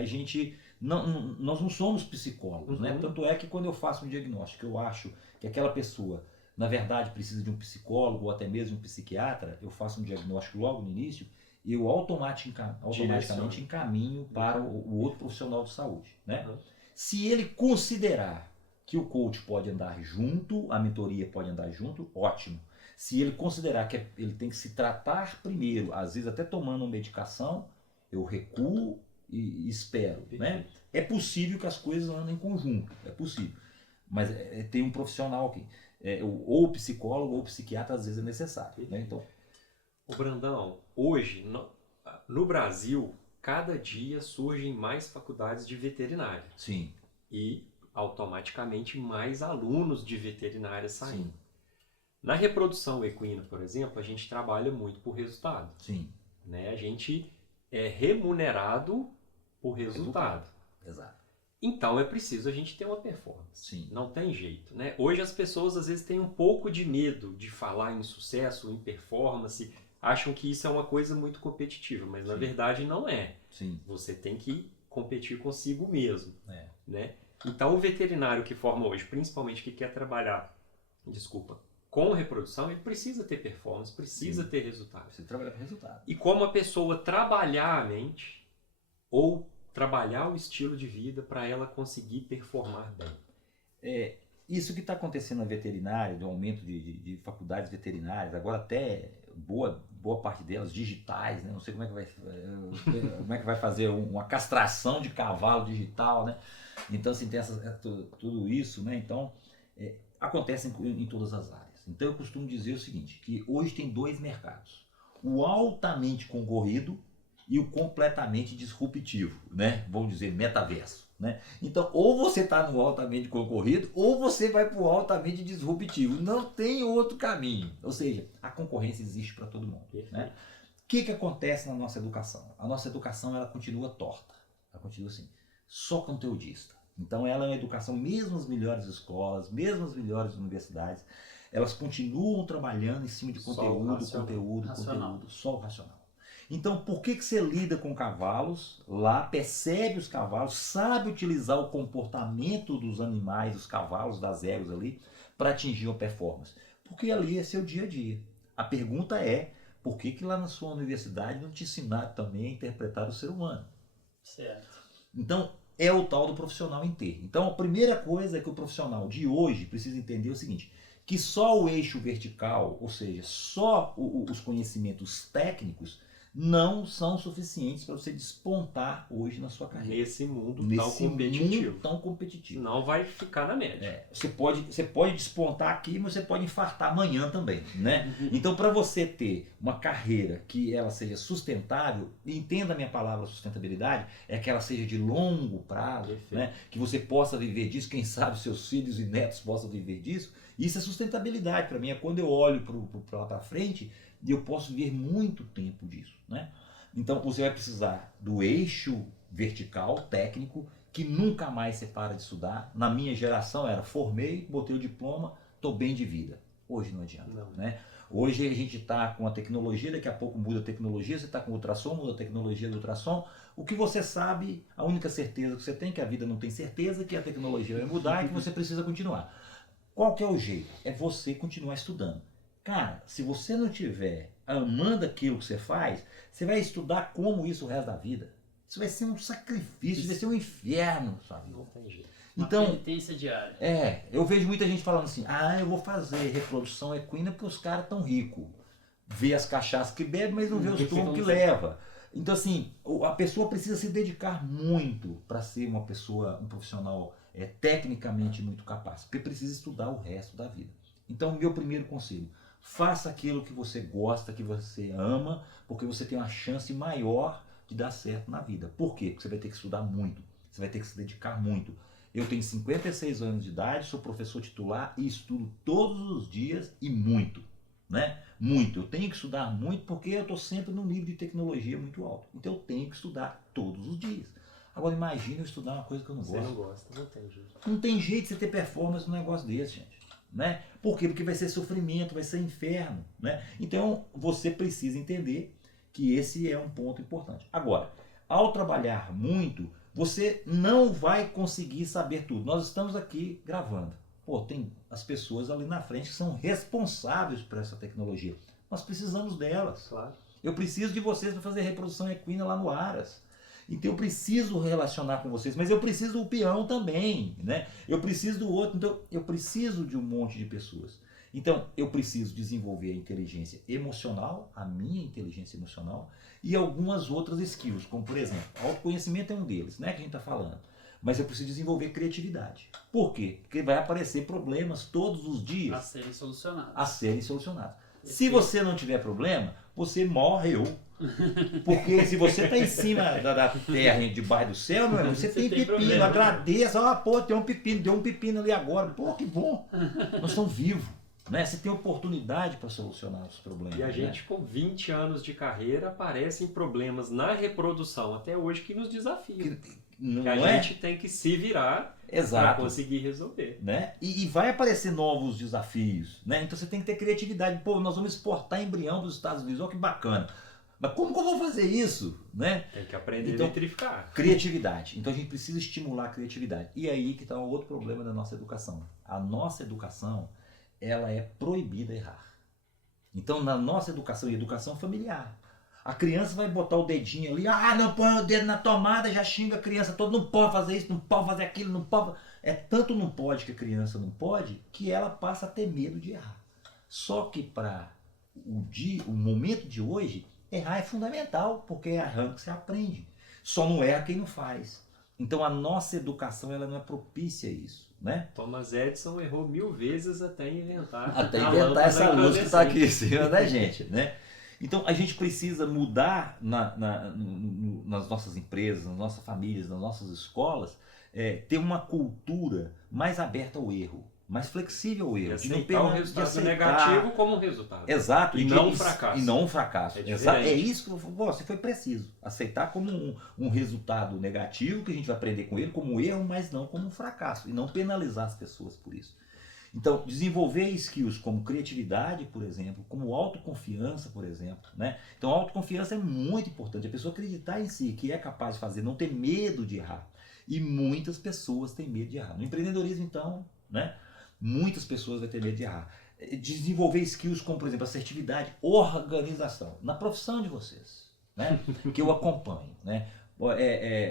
nós não somos psicólogos, né? Tanto é que quando eu faço um diagnóstico, eu acho que aquela pessoa, na verdade, precisa de um psicólogo ou até mesmo de um psiquiatra, eu faço um diagnóstico logo no início, e eu automaticamente encaminho para o outro profissional de saúde, né? Se ele considerar que o coach pode andar junto, a mentoria pode andar junto, ótimo. Se ele considerar que ele tem que se tratar primeiro, às vezes até tomando uma medicação, eu recuo e espero. Né? É possível que as coisas andem em conjunto, é possível. Mas tem um profissional aqui. Ou psicólogo ou psiquiatra às vezes é necessário. Né? Então, O Brandão, hoje, no Brasil, cada dia surgem mais faculdades de veterinária. sim. E automaticamente mais alunos de veterinária saindo. Sim. Na reprodução equina, por exemplo, a gente trabalha muito por resultado. Sim. Né? A gente é remunerado por resultado. Exato. Então é preciso a gente ter uma performance. Sim. Não tem jeito. Né? Hoje as pessoas às vezes têm um pouco de medo de falar em sucesso, em performance, acham que isso é uma coisa muito competitiva, mas na verdade não é. Sim. Você tem que competir consigo mesmo. É. Né? Então o veterinário que forma hoje, principalmente que quer trabalhar, com reprodução, ele precisa ter performance, precisa ter resultado. Você trabalha com resultado. E como a pessoa trabalhar a mente ou trabalhar o estilo de vida para ela conseguir performar bem. Isso que está acontecendo na veterinária, do aumento de faculdades veterinárias, agora até boa parte delas digitais, né? Não sei como é que vai fazer uma castração de cavalo digital, né? Então, assim, tem tudo isso, né? Então, acontece em todas as áreas. Então, eu costumo dizer o seguinte, que hoje tem dois mercados. O altamente concorrido e o completamente disruptivo, né? Vamos dizer, metaverso. Né? Então, ou você está no altamente concorrido, ou você vai para o altamente disruptivo. Não tem outro caminho. Ou seja, a concorrência existe para todo mundo. Né? O que acontece na nossa educação? A nossa educação ela continua torta. Ela continua assim, só conteudista. Então, ela é uma educação, mesmo as melhores escolas, mesmo as melhores universidades, elas continuam trabalhando em cima de conteúdo, só o racional. Então, por que você lida com cavalos lá, percebe os cavalos, sabe utilizar o comportamento dos animais, dos cavalos, das éguas ali, para atingir uma performance? Porque ali é seu dia a dia. A pergunta é, por que lá na sua universidade não te ensinaram também a interpretar o ser humano? Certo. Então, é o tal do profissional inteiro. Então, a primeira coisa que o profissional de hoje precisa entender é o seguinte, que só o eixo vertical, ou seja, só os conhecimentos técnicos, não são suficientes para você despontar hoje na sua carreira. Nesse mundo tão competitivo. Não vai ficar na média. Você pode despontar aqui, mas você pode infartar amanhã também. Né? Então, para você ter uma carreira que ela seja sustentável, entenda a minha palavra sustentabilidade, é que ela seja de longo prazo, né? Que você possa viver disso, quem sabe seus filhos e netos possam viver disso. Isso é sustentabilidade para mim, é quando eu olho para lá para frente e eu posso ver muito tempo disso. Né? Então você vai precisar do eixo vertical, técnico, que nunca mais você para de estudar. Na minha geração era formei, botei o diploma, estou bem de vida. Hoje não adianta. Não. Né? Hoje a gente está com a tecnologia, daqui a pouco muda a tecnologia, você está com o ultrassom, muda a tecnologia do ultrassom. O que você sabe, a única certeza que você tem, que a vida não tem certeza, que a tecnologia vai mudar e que você precisa continuar. Qual que é o jeito? É você continuar estudando. Cara, se você não estiver amando aquilo que você faz, você vai estudar como isso o resto da vida. Isso vai ser um sacrifício, vai ser um inferno, sabe? Não tem jeito. Então, penitência diária. Eu vejo muita gente falando assim, eu vou fazer reprodução equina porque os caras tão ricos. Vê as cachaças que bebe, mas não vê os tubos que leva. Então assim, a pessoa precisa se dedicar muito para ser um profissional tecnicamente muito capaz, porque precisa estudar o resto da vida. Então, meu primeiro conselho, Faça aquilo que você gosta, que você ama, porque você tem uma chance maior de dar certo na vida. Por quê? Porque você vai ter que estudar muito, você vai ter que se dedicar muito. Eu tenho 56 anos de idade, sou professor titular e estudo todos os dias e muito, né? Muito. Eu tenho que estudar muito porque eu estou sempre num nível de tecnologia muito alto. Então eu tenho que estudar todos os dias. Agora imagina eu estudar uma coisa que eu não gosto. Você não gosta, não tem jeito. Não tem jeito de você ter performance num negócio desse, gente. Né? Por quê? Porque vai ser sofrimento, vai ser inferno. Né? Então você precisa entender que esse é um ponto importante. Agora, ao trabalhar muito, você não vai conseguir saber tudo. Nós estamos aqui gravando. Pô, tem as pessoas ali na frente que são responsáveis por essa tecnologia. Nós precisamos delas. Claro. Eu preciso de vocês para fazer reprodução equina lá no Aras. Então eu preciso relacionar com vocês, mas eu preciso do peão também, né? Eu preciso do outro, então eu preciso de um monte de pessoas. Então eu preciso desenvolver a inteligência emocional, a minha inteligência emocional e algumas outras skills, como por exemplo, autoconhecimento é um deles, né, que a gente está falando. Mas eu preciso desenvolver criatividade. Por quê? Porque vai aparecer problemas todos os dias A serem solucionados. a serem solucionados. Se você não tiver problema, você morreu. Porque se você está em cima da terra, debaixo do céu, meu irmão, você tem pepino, problema. agradeça. Pô, tem um pepino, deu um pepino ali agora. Pô, que bom. Nós estamos vivos. Né? Você tem oportunidade para solucionar os problemas. E a né? gente, com 20 anos de carreira, aparecem problemas na reprodução até hoje que nos desafiam. Não Que a é? gente tem que se virar para Exato. conseguir resolver. Né? E vai aparecer novos desafios. Né? Então você tem que ter criatividade. Pô, nós vamos exportar embrião para os Estados Unidos. Olha que bacana. Mas como que eu vou fazer isso? Né? Tem que aprender Então, a eletrificar. Criatividade. Então a gente precisa estimular a criatividade. E aí que está um outro problema da nossa educação. A nossa educação, ela é proibida errar. Então na nossa educação, e educação familiar, a criança vai botar o dedinho ali, não põe o dedo na tomada, já xinga a criança toda, não pode fazer isso, não pode fazer aquilo, não pode. É tanto não pode que a criança não pode, que ela passa a ter medo de errar. Só que para o momento de hoje, errar é fundamental, porque é errando que você aprende. Só não erra quem não faz. Então a nossa educação ela não é propícia a isso. Né? Thomas Edison errou 1000 vezes até inventar essa luz que está aqui em cima da gente. Né? Então a gente precisa mudar nas nossas empresas, nas nossas famílias, nas nossas escolas, ter uma cultura mais aberta ao erro, mais flexível ao E erro. aceitar o resultado negativo como resultado. Exato. E não um fracasso. E não um fracasso. É isso que você foi preciso. Aceitar como um resultado negativo, que a gente vai aprender com ele, como um erro, mas não como um fracasso. E não penalizar as pessoas por isso. Então, desenvolver skills como criatividade, por exemplo, como autoconfiança, por exemplo. Né? Então, a autoconfiança é muito importante. A pessoa acreditar em si, que é capaz de fazer, não ter medo de errar. E muitas pessoas têm medo de errar. No empreendedorismo, então, né? Muitas pessoas vão ter medo de errar. Desenvolver skills como, por exemplo, assertividade, organização. Na profissão de vocês, né? Que eu acompanho. Né?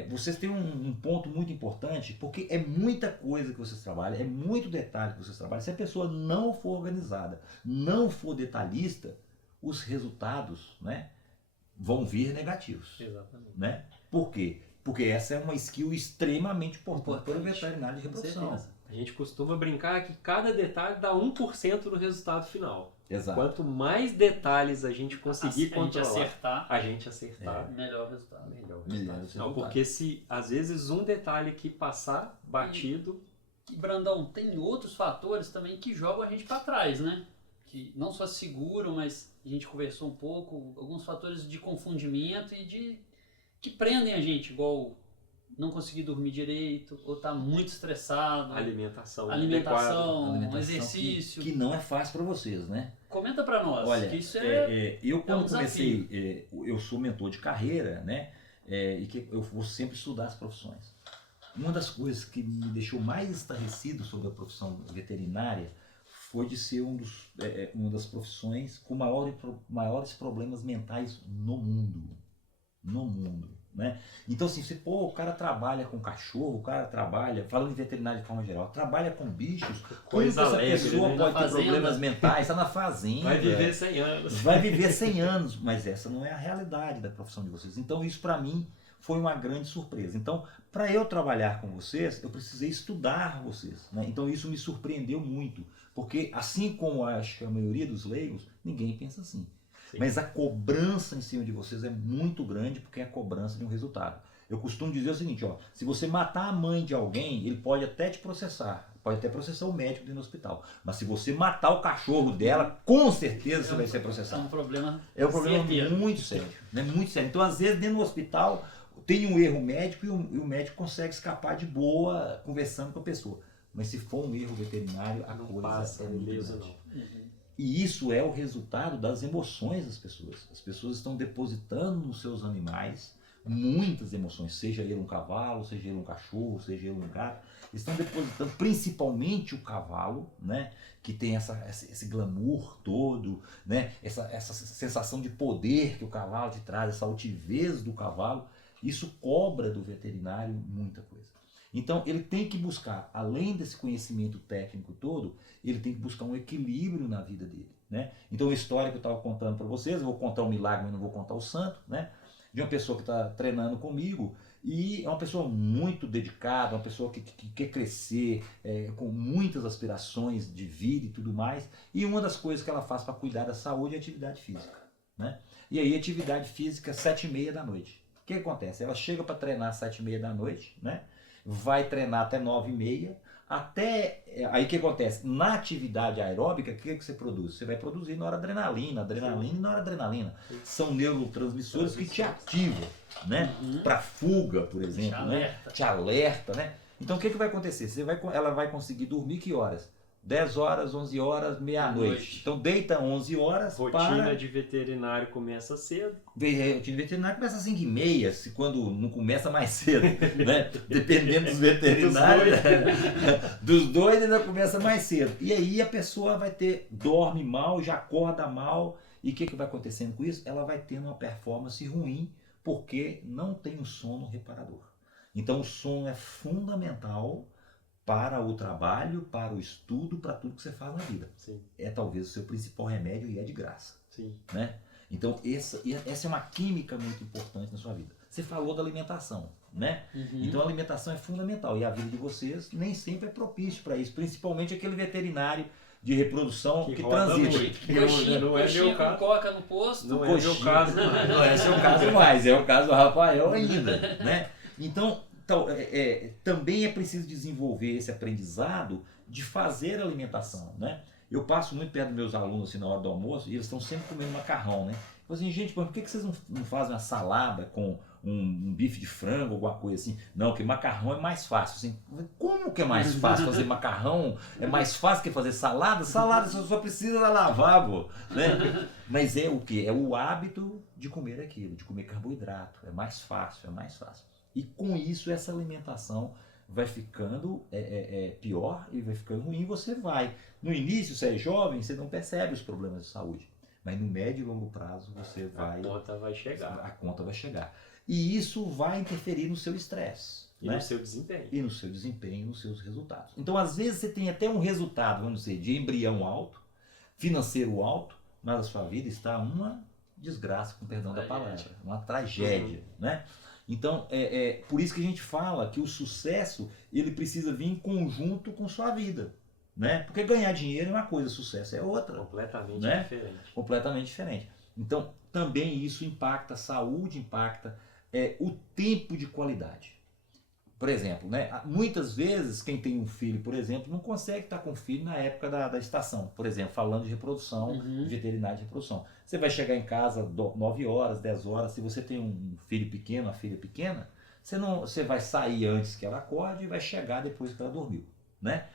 Vocês têm um ponto muito importante, porque é muita coisa que vocês trabalham, é muito detalhe que vocês trabalham. Se a pessoa não for organizada, não for detalhista, os resultados, né, vão vir negativos. Exatamente. Né? Por quê? Porque essa é uma skill extremamente importante para o veterinário de reprodução. A gente costuma brincar que cada detalhe dá 1% do resultado final. Exato. Quanto mais detalhes a gente conseguir controlar, a gente acertar, melhor resultado. Melhor Não, resultado. porque se às vezes um detalhe aqui passar batido... E Brandão, tem outros fatores também que jogam a gente para trás, né? Que não só seguram, mas a gente conversou um pouco, alguns fatores de confundimento e que prendem a gente, igual não conseguir dormir direito, ou estar muito estressado. Alimentação exercício. Que não é fácil para vocês, né? Comenta para nós. Olha, que isso eu quando desafio. comecei, eu sou mentor de carreira, né? E que eu vou sempre estudar as profissões. Uma das coisas que me deixou mais estarrecido sobre a profissão veterinária foi de ser uma das profissões com maiores problemas mentais no mundo. No mundo. Né? Então assim, o cara trabalha com cachorro, o cara trabalha, falando em veterinário de forma geral, trabalha com bichos, coisa essa leve, pessoa né? pode ter problemas mentais, está na fazenda. Vai viver 100 anos. Vai viver 100 anos, mas essa não é a realidade da profissão de vocês. Então isso para mim foi uma grande surpresa. Então, para eu trabalhar com vocês, eu precisei estudar vocês, né? Então isso me surpreendeu muito, porque assim como acho que a maioria dos leigos, ninguém pensa assim. Sim. Mas a cobrança em cima de vocês é muito grande, porque é a cobrança de um resultado. Eu costumo dizer o seguinte, ó, se você matar a mãe de alguém, ele pode até te processar, pode até processar o médico dentro do hospital, mas se você matar o cachorro dela, com certeza você vai ser processado. É um problema. É um problema certeiro. muito sério, né? Muito sério. Então, às vezes, dentro do hospital, tem um erro médico e o médico consegue escapar de boa conversando com a pessoa. Mas se for um erro veterinário, a Não coisa passa é muito ileso, grande. não. Uhum. E isso é o resultado das emoções das pessoas. As pessoas estão depositando nos seus animais muitas emoções, seja ele um cavalo, seja ele um cachorro, seja ele um gato. Estão depositando principalmente o cavalo, né, que tem esse glamour todo, né, essa sensação de poder que o cavalo te traz, essa altivez do cavalo. Isso cobra do veterinário muita coisa. Então ele tem que buscar, além desse conhecimento técnico todo, ele tem que buscar um equilíbrio na vida dele, né? Então a história que eu estava contando para vocês, eu vou contar um milagre, mas não vou contar o santo, né? De uma pessoa que está treinando comigo e é uma pessoa muito dedicada, uma pessoa que quer crescer, com muitas aspirações de vida e tudo mais. E uma das coisas que ela faz para cuidar da saúde é atividade física, né? E aí atividade física 7h30 da noite. O que acontece? Ela chega para treinar às 7h30 da noite, né? Vai treinar até 9h30, aí o que acontece? Na atividade aeróbica, o que você produz? Você vai produzir noradrenalina, adrenalina e noradrenalina. São neurotransmissores que te ativam, né? Para fuga, por exemplo, né? Te alerta, né? Então o que vai acontecer? Ela vai conseguir dormir que horas? 10 horas, 11 horas, meia-noite. Então deita 11 horas. Rotina de veterinário começa cedo. Rotina de veterinário começa às 5h30, se quando não começa mais cedo, né? Dependendo dos veterinários. Dos dois ainda começa mais cedo. E aí a pessoa dorme mal, já acorda mal. E o que vai acontecendo com isso? Ela vai tendo uma performance ruim porque não tem um sono reparador. Então o sono é fundamental para o trabalho, para o estudo, para tudo que você faz na vida. Sim. É talvez o seu principal remédio e é de graça. Sim. Né? Então essa é uma química muito importante na sua vida. Você falou da alimentação, né? Então a alimentação é fundamental e a vida de vocês nem sempre é propício para isso, principalmente aquele veterinário de reprodução que transita. Não é meu caso. Coca no posto. Não é meu caso. Não é seu caso mais, é o caso do Rafael ainda, né? Então, também é preciso desenvolver esse aprendizado de fazer alimentação, né? Eu passo muito perto dos meus alunos assim, na hora do almoço e eles estão sempre comendo macarrão, né? Eu falo assim, gente, por que vocês não fazem uma salada com um bife de frango, alguma coisa assim? Não, porque macarrão é mais fácil. Assim, como que é mais fácil fazer macarrão? É mais fácil que fazer salada? Salada você só precisa lavar, pô, né? Mas é o quê? É o hábito de comer aquilo, de comer carboidrato. É mais fácil, é mais fácil. E com isso, essa alimentação vai ficando pior e vai ficando ruim. Você vai. No início, você é jovem, você não percebe os problemas de saúde. Mas no médio e longo prazo, você vai... A conta vai chegar. A conta vai chegar. E isso vai interferir no seu estresse. E né? no seu desempenho. E no seu desempenho, nos seus resultados. Então, às vezes, você tem até um resultado, vamos dizer, de embrião alto, financeiro alto, mas a sua vida está uma desgraça, com perdão da palavra. Uma tragédia, né? Então, por isso que a gente fala que o sucesso, ele precisa vir em conjunto com sua vida, né? Porque ganhar dinheiro é uma coisa, sucesso é outra. Completamente diferente. Completamente diferente. Então, também isso impacta a saúde, impacta o tempo de qualidade. Por exemplo, né? Muitas vezes quem tem um filho, por exemplo, não consegue estar com o filho na época da estação. Por exemplo, falando de reprodução, veterinária de reprodução. Você vai chegar em casa 9 horas, 10 horas, se você tem um filho pequeno, uma filha pequena, você vai sair antes que ela acorde e vai chegar depois que ela dormiu, né?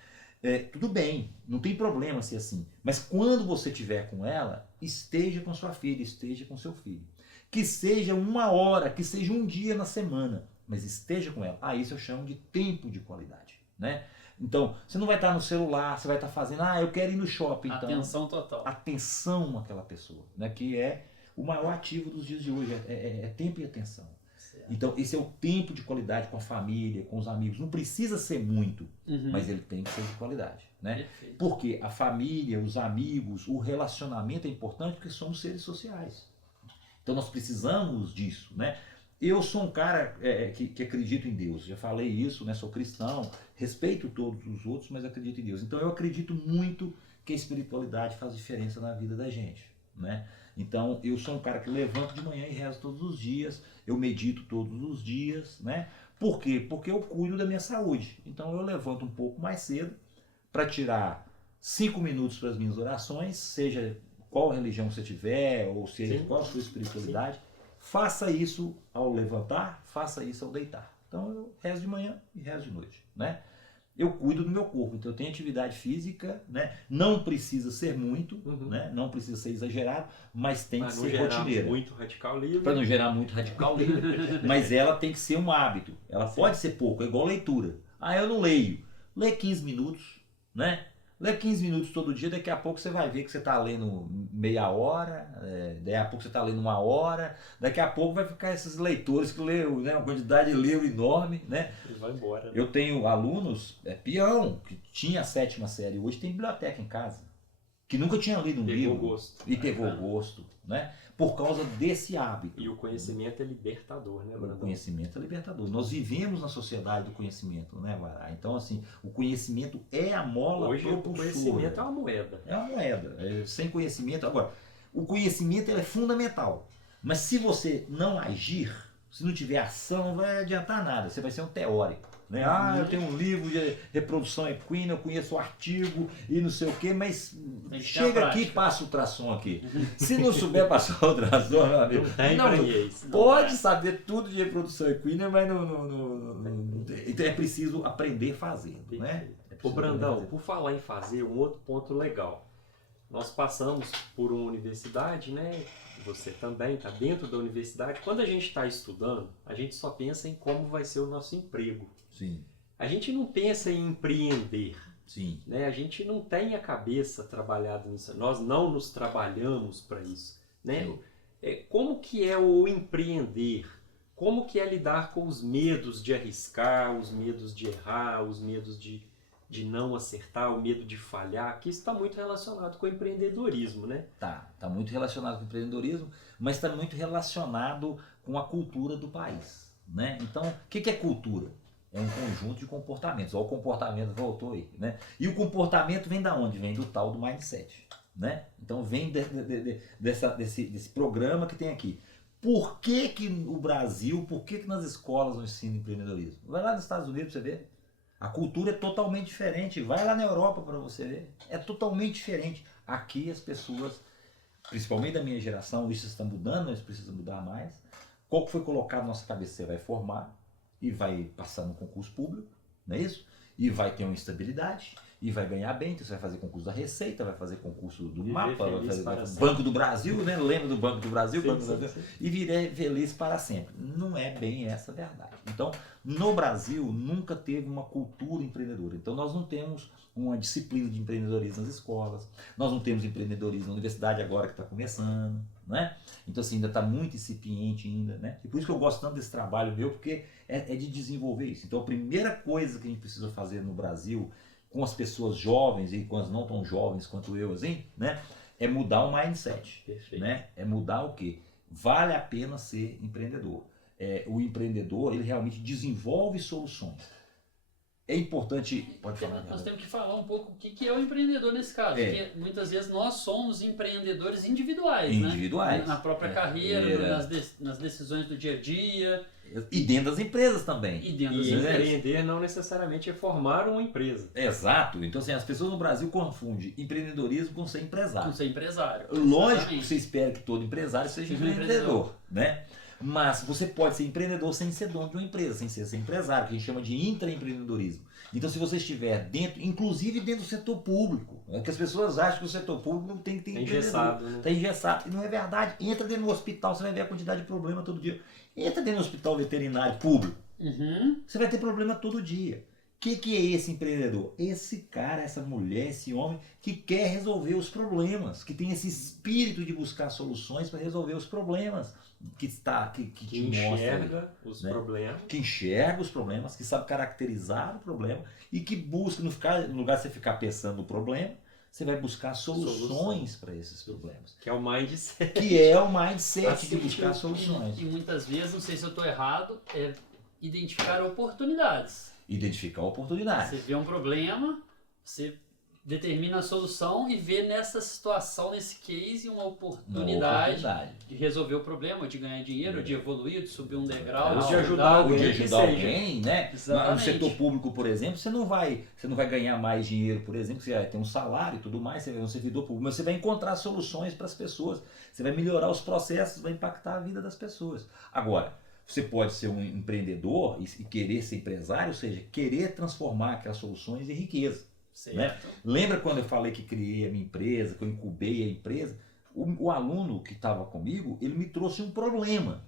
Tudo bem, não tem problema ser assim. Mas quando você estiver com ela, esteja com sua filha, esteja com seu filho. Que seja 1 hora, que seja um dia na semana, mas esteja com ela. Isso eu chamo de tempo de qualidade, né? Então, você não vai estar no celular, você vai estar fazendo, eu quero ir no shopping. Então, atenção total. Atenção àquela pessoa, né? Que é o maior ativo dos dias de hoje, é tempo e atenção. Certo. Então, esse é o tempo de qualidade com a família, com os amigos. Não precisa ser muito, mas ele tem que ser de qualidade, né? Perfeito. Porque a família, os amigos, o relacionamento é importante porque somos seres sociais. Então, nós precisamos disso, né? Eu sou um cara que acredita em Deus, já falei isso, né? Sou cristão, respeito todos os outros, mas acredito em Deus. Então eu acredito muito que a espiritualidade faz diferença na vida da gente, né? Então eu sou um cara que levanto de manhã e rezo todos os dias, eu medito todos os dias, né? Por quê? Porque eu cuido da minha saúde. Então eu levanto um pouco mais cedo para tirar 5 minutos para as minhas orações, seja qual religião você tiver, ou seja, qual a sua espiritualidade. Sim. Faça isso ao levantar, faça isso ao deitar. Então eu rezo de manhã e rezo de noite, né? Eu cuido do meu corpo, então eu tenho atividade física, né? Não precisa ser muito, né? Não precisa ser exagerado, mas tem que ser rotineira. Muito radical livre. Para não gerar muito radical livre, mas ela tem que ser um hábito. Ela pode ser pouco, é igual leitura. Ah, eu não leio. Lê 15 minutos, né? Lê 15 minutos todo dia, daqui a pouco você vai ver que você está lendo meia hora, daqui a pouco você está lendo 1 hora, daqui a pouco vai ficar esses leitores que lêem, né, uma quantidade de livro enorme, né? E vai embora. Né? Eu tenho alunos, peão, que tinha a 7ª série, hoje tem biblioteca em casa, que nunca tinha lido um livro. Gosto. E pegou gosto, né? Por causa desse hábito. E o conhecimento é libertador, né, Brandão? O conhecimento é libertador. Nós vivemos na sociedade do conhecimento, né, Vará? Então, assim, o conhecimento é a mola propulsora. Hoje o conhecimento é uma moeda. É uma moeda. Sem conhecimento... Agora, o conhecimento é fundamental. Mas se você não agir, se não tiver ação, não vai adiantar nada. Você vai ser um teórico. Né? Ah, eu tenho um livro de reprodução equina, eu conheço o artigo e não sei o que, mas chega aqui e passa o ultrassom aqui. Se não souber passar o ultrassom, meu amigo, pode saber tudo de reprodução equina, mas então é preciso aprender fazendo. Né? Ô Brandão, por falar em fazer, um outro ponto legal. Nós passamos por uma universidade, né? Você também está dentro da universidade. Quando a gente está estudando, a gente só pensa em como vai ser o nosso emprego. Sim. A gente não pensa em empreender. Sim. Né? A gente não tem a cabeça trabalhada nisso. Nós não nos trabalhamos para isso. Né? Como que é o empreender? Como que é lidar com os medos de arriscar, os medos de errar, os medos de não acertar, o medo de falhar, que isso está muito relacionado com o empreendedorismo, né? Tá muito relacionado com o empreendedorismo, mas está muito relacionado com a cultura do país, né? Então, o que é cultura? É um conjunto de comportamentos. Ó, o comportamento voltou aí, né? E o comportamento vem da onde? Vem do tal do mindset, né? Então vem desse programa que tem aqui. Por que o Brasil, por que nas escolas não ensina empreendedorismo? Vai lá nos Estados Unidos pra você ver. A cultura é totalmente diferente. Vai lá na Europa para você ver. É totalmente diferente. Aqui as pessoas, principalmente da minha geração, isso está mudando, mas precisa mudar mais. Qual que foi colocado na nossa cabeça? Você vai formar e vai passar no concurso público, não é isso? E vai ter uma estabilidade e vai ganhar bem. Então você vai fazer concurso da Receita, vai fazer concurso do MAPA, vai fazer Banco do Brasil, né? Lembra do Banco do Brasil? Sim, Banco do Brasil. E virei feliz para sempre. Não é bem essa a verdade. Então, no Brasil, nunca teve uma cultura empreendedora. Então, nós não temos uma disciplina de empreendedorismo nas escolas, nós não temos empreendedorismo na universidade agora que está começando, né? Então, assim, ainda está muito incipiente ainda, né? E por isso que eu gosto tanto desse trabalho meu, porque é de desenvolver isso. Então, a primeira coisa que a gente precisa fazer no Brasil, com as pessoas jovens e com as não tão jovens quanto eu, assim, né? É mudar o mindset. Perfeito. Né? É mudar o quê? Vale a pena ser empreendedor. O empreendedor, ele realmente desenvolve soluções. É importante... Pode falar. Nós temos que falar um pouco o que é o empreendedor nesse caso. Porque muitas vezes nós somos empreendedores individuais, né? Na própria carreira, nas decisões do dia a dia. E dentro das empresas também. E empreender não necessariamente é formar uma empresa. Exato. Então, assim, as pessoas no Brasil confundem empreendedorismo com ser empresário. Com ser empresário. Lógico que você espera que todo empresário seja empreendedor, né? Mas você pode ser empreendedor sem ser dono de uma empresa, sem ser empresário, que a gente chama de intraempreendedorismo. Então, se você estiver dentro, inclusive dentro do setor público, que as pessoas acham que o setor público não tem que ter empreendedor. Engessado, né? Está engessado. E não é verdade. Entra dentro do hospital, você vai ver a quantidade de problema todo dia. Entra dentro do hospital veterinário público, você vai ter problema todo dia. O que é esse empreendedor? Esse cara, essa mulher, esse homem que quer resolver os problemas, que tem esse espírito de buscar soluções para resolver os problemas, que enxerga os problemas. Que enxerga os problemas, que sabe caracterizar o problema e que busca, no lugar de você ficar pensando no problema, você vai buscar soluções para esses problemas. Que é o mindset. Que é o mindset Assim, de buscar soluções. E muitas vezes, não sei se eu estou errado, é identificar oportunidades. Identificar oportunidades. Você vê um problema, você determina a solução e vê nessa situação, nesse case, uma oportunidade de resolver o problema, de ganhar dinheiro, de evoluir, de subir um degrau, de ajudar alguém. De ajudar alguém, né? Exatamente. No setor público, por exemplo, você não vai ganhar mais dinheiro, por exemplo, você vai ter um salário e tudo mais, você é um servidor público, mas você vai encontrar soluções para as pessoas, você vai melhorar os processos, vai impactar a vida das pessoas. Agora, você pode ser um empreendedor e querer ser empresário, ou seja, querer transformar aquelas soluções em riqueza. Né? Lembra quando eu falei que criei a minha empresa, que eu incubei a empresa? O aluno que estava comigo, ele me trouxe um problema,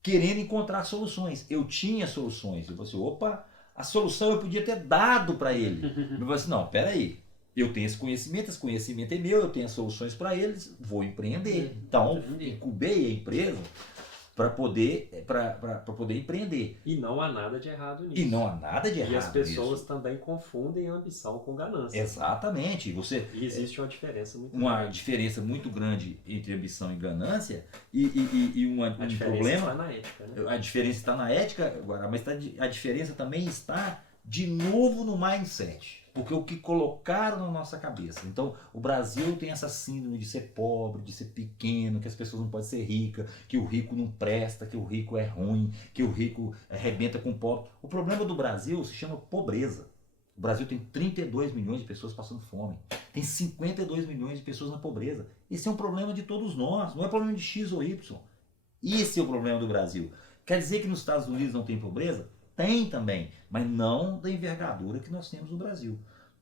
querendo encontrar soluções. Eu tinha soluções. Eu falei assim, opa, a solução eu podia ter dado para ele. Eu falei assim, não, peraí, eu tenho esse conhecimento é meu, eu tenho as soluções para eles, vou empreender. Então, incubei a empresa para poder empreender. E não há nada de errado nisso. E não há nada de errado nisso. E as pessoas nisso. também confundem ambição com ganância. Exatamente. E existe uma diferença muito uma grande. diferença muito grande entre ambição e ganância e um problema. Está na ética, né? A diferença está na ética, agora, mas a diferença também está de novo no mindset. Porque o que colocaram na nossa cabeça. Então, o Brasil tem essa síndrome de ser pobre, de ser pequeno, que as pessoas não podem ser ricas, que o rico não presta, que o rico é ruim, que o rico arrebenta com o pobre. O problema do Brasil se chama pobreza. O Brasil tem 32 milhões de pessoas passando fome. Tem 52 milhões de pessoas na pobreza. Esse é um problema de todos nós, não é problema de X ou Y. Esse é o problema do Brasil. Quer dizer que nos Estados Unidos não tem pobreza? Tem também, mas não da envergadura que nós temos no Brasil.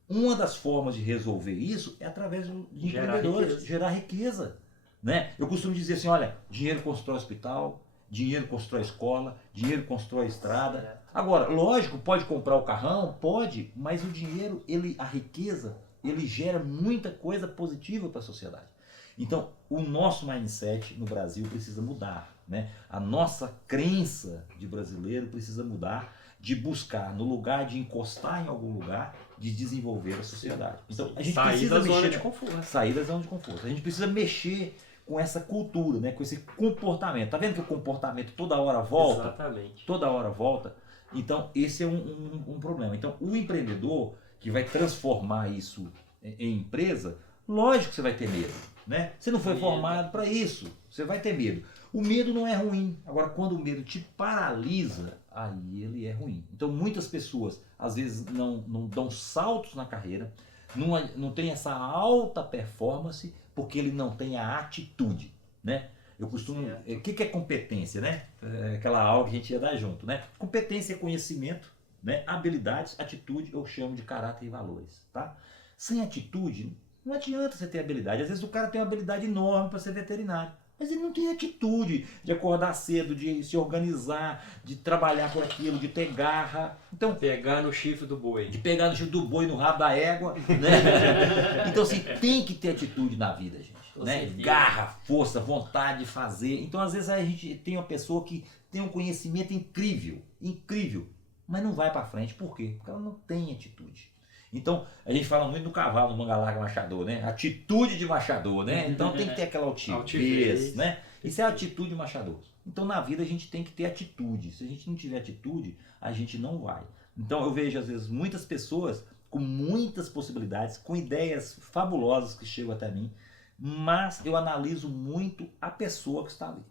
Uma das formas de resolver isso é através de empreendedores, gerar riqueza. Né? Eu costumo dizer assim, olha, dinheiro constrói hospital, dinheiro constrói escola, dinheiro constrói estrada. Agora, lógico, pode comprar o carrão? Pode, mas o dinheiro, a riqueza, ele gera muita coisa positiva para a sociedade. Então, o nosso mindset no Brasil precisa mudar. Né? A nossa crença de brasileiro precisa mudar, de buscar, no lugar de encostar em algum lugar, de desenvolver a sociedade. Então, a gente precisa mexer de conforto. Sair da zona de conforto. A gente precisa mexer com essa cultura, né? Com esse comportamento. Tá vendo que o comportamento toda hora volta? Exatamente. Toda hora volta. Então, esse é um problema. Então, o empreendedor que vai transformar isso em empresa, lógico que você vai ter medo. Né? Você não foi formado para isso. Você vai ter medo. O medo não é ruim. Agora, quando o medo te paralisa, aí ele é ruim. Então, muitas pessoas, às vezes, não dão saltos na carreira, não tem essa alta performance, porque ele não tem a atitude. Né? Eu costumo... O que é competência? Né? É aquela aula que a gente ia dar junto. Né? Competência é conhecimento, né? Habilidades, atitude, eu chamo de caráter e valores. Tá? Sem atitude, não adianta você ter habilidade. Às vezes o cara tem uma habilidade enorme para ser veterinário, mas ele não tem atitude de acordar cedo, de se organizar, de trabalhar por aquilo, de ter garra. Então, pegar no chifre do boi. De pegar no chifre do boi, no rabo da égua. Né? Então, assim, tem que ter atitude na vida, gente. Né? Garra, força, vontade de fazer. Então, às vezes, a gente tem uma pessoa que tem um conhecimento incrível, mas não vai para frente. Por quê? Porque ela não tem atitude. Então, a gente fala muito do cavalo, do manga larga machador, né? Atitude de machador, né? Então tem que ter aquela altivez, né? Isso é atitude de machador. Então, na vida a gente tem que ter atitude. Se a gente não tiver atitude, a gente não vai. Então, eu vejo, às vezes, muitas pessoas com muitas possibilidades, com ideias fabulosas que chegam até mim, mas eu analiso muito a pessoa que está ali.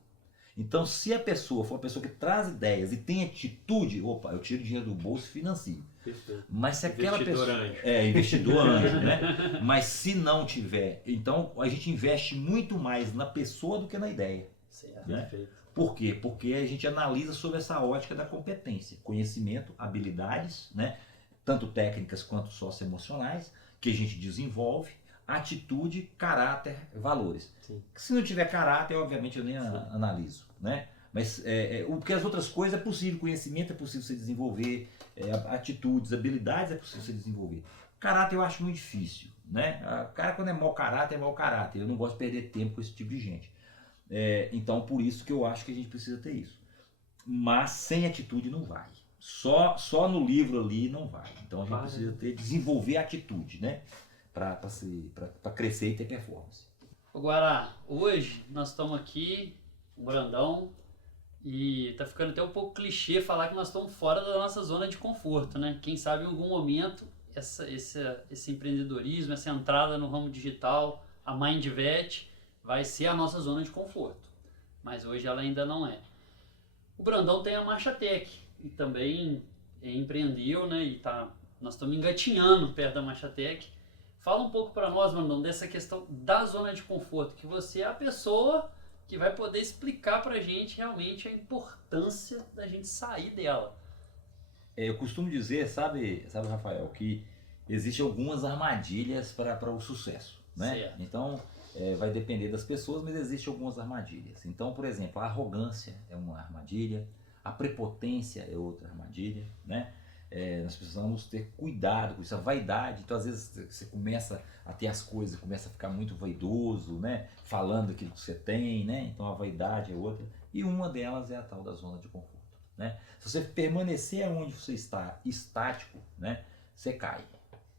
Então, se a pessoa for uma pessoa que traz ideias e tem atitude, opa, eu tiro dinheiro do bolso e financio. Perfeito. Mas se aquela investidor pessoa... anjo. Investidor anjo, né? Mas se não tiver, então a gente investe muito mais na pessoa do que na ideia. Certo. Né? Perfeito. Por quê? Porque a gente analisa sobre essa ótica da competência, conhecimento, habilidades, né? Tanto técnicas quanto socioemocionais, que a gente desenvolve, atitude, caráter, valores. Sim. Se não tiver caráter, obviamente eu nem analiso, né? Mas porque as outras coisas é possível, conhecimento é possível você desenvolver, atitudes, habilidades é possível você desenvolver. Caráter eu acho muito difícil, né? O cara quando é mau caráter, é mau caráter. Eu não gosto de perder tempo com esse tipo de gente. Então por isso que eu acho que a gente precisa ter isso. Mas sem atitude não vai. Só no livro ali não vai. Então a gente precisa desenvolver atitude, né? para crescer e ter performance. Ô Guará, hoje nós estamos aqui, o Brandão, e tá ficando até um pouco clichê falar que nós estamos fora da nossa zona de conforto, né? Quem sabe em algum momento esse empreendedorismo, essa entrada no ramo digital, a MindVet, vai ser a nossa zona de conforto. Mas hoje ela ainda não é. O Brandão tem a MarchaTech e também empreendeu, né? E nós estamos engatinhando perto da MarchaTech. Fala um pouco para nós, Brandão, dessa questão da zona de conforto, que você é a pessoa que vai poder explicar para a gente realmente a importância da gente sair dela. Eu costumo dizer, sabe, Rafael, que existem algumas armadilhas para o sucesso, né? Certo. Então, vai depender das pessoas, mas existem algumas armadilhas. Então, por exemplo, a arrogância é uma armadilha, a prepotência é outra armadilha, né? Nós precisamos ter cuidado com isso, a vaidade. Então, às vezes, você começa a ter as coisas, começa a ficar muito vaidoso, né? Falando aquilo que você tem, né? Então, a vaidade é outra. E uma delas é a tal da zona de conforto, né? Se você permanecer onde você está estático, né? Você cai.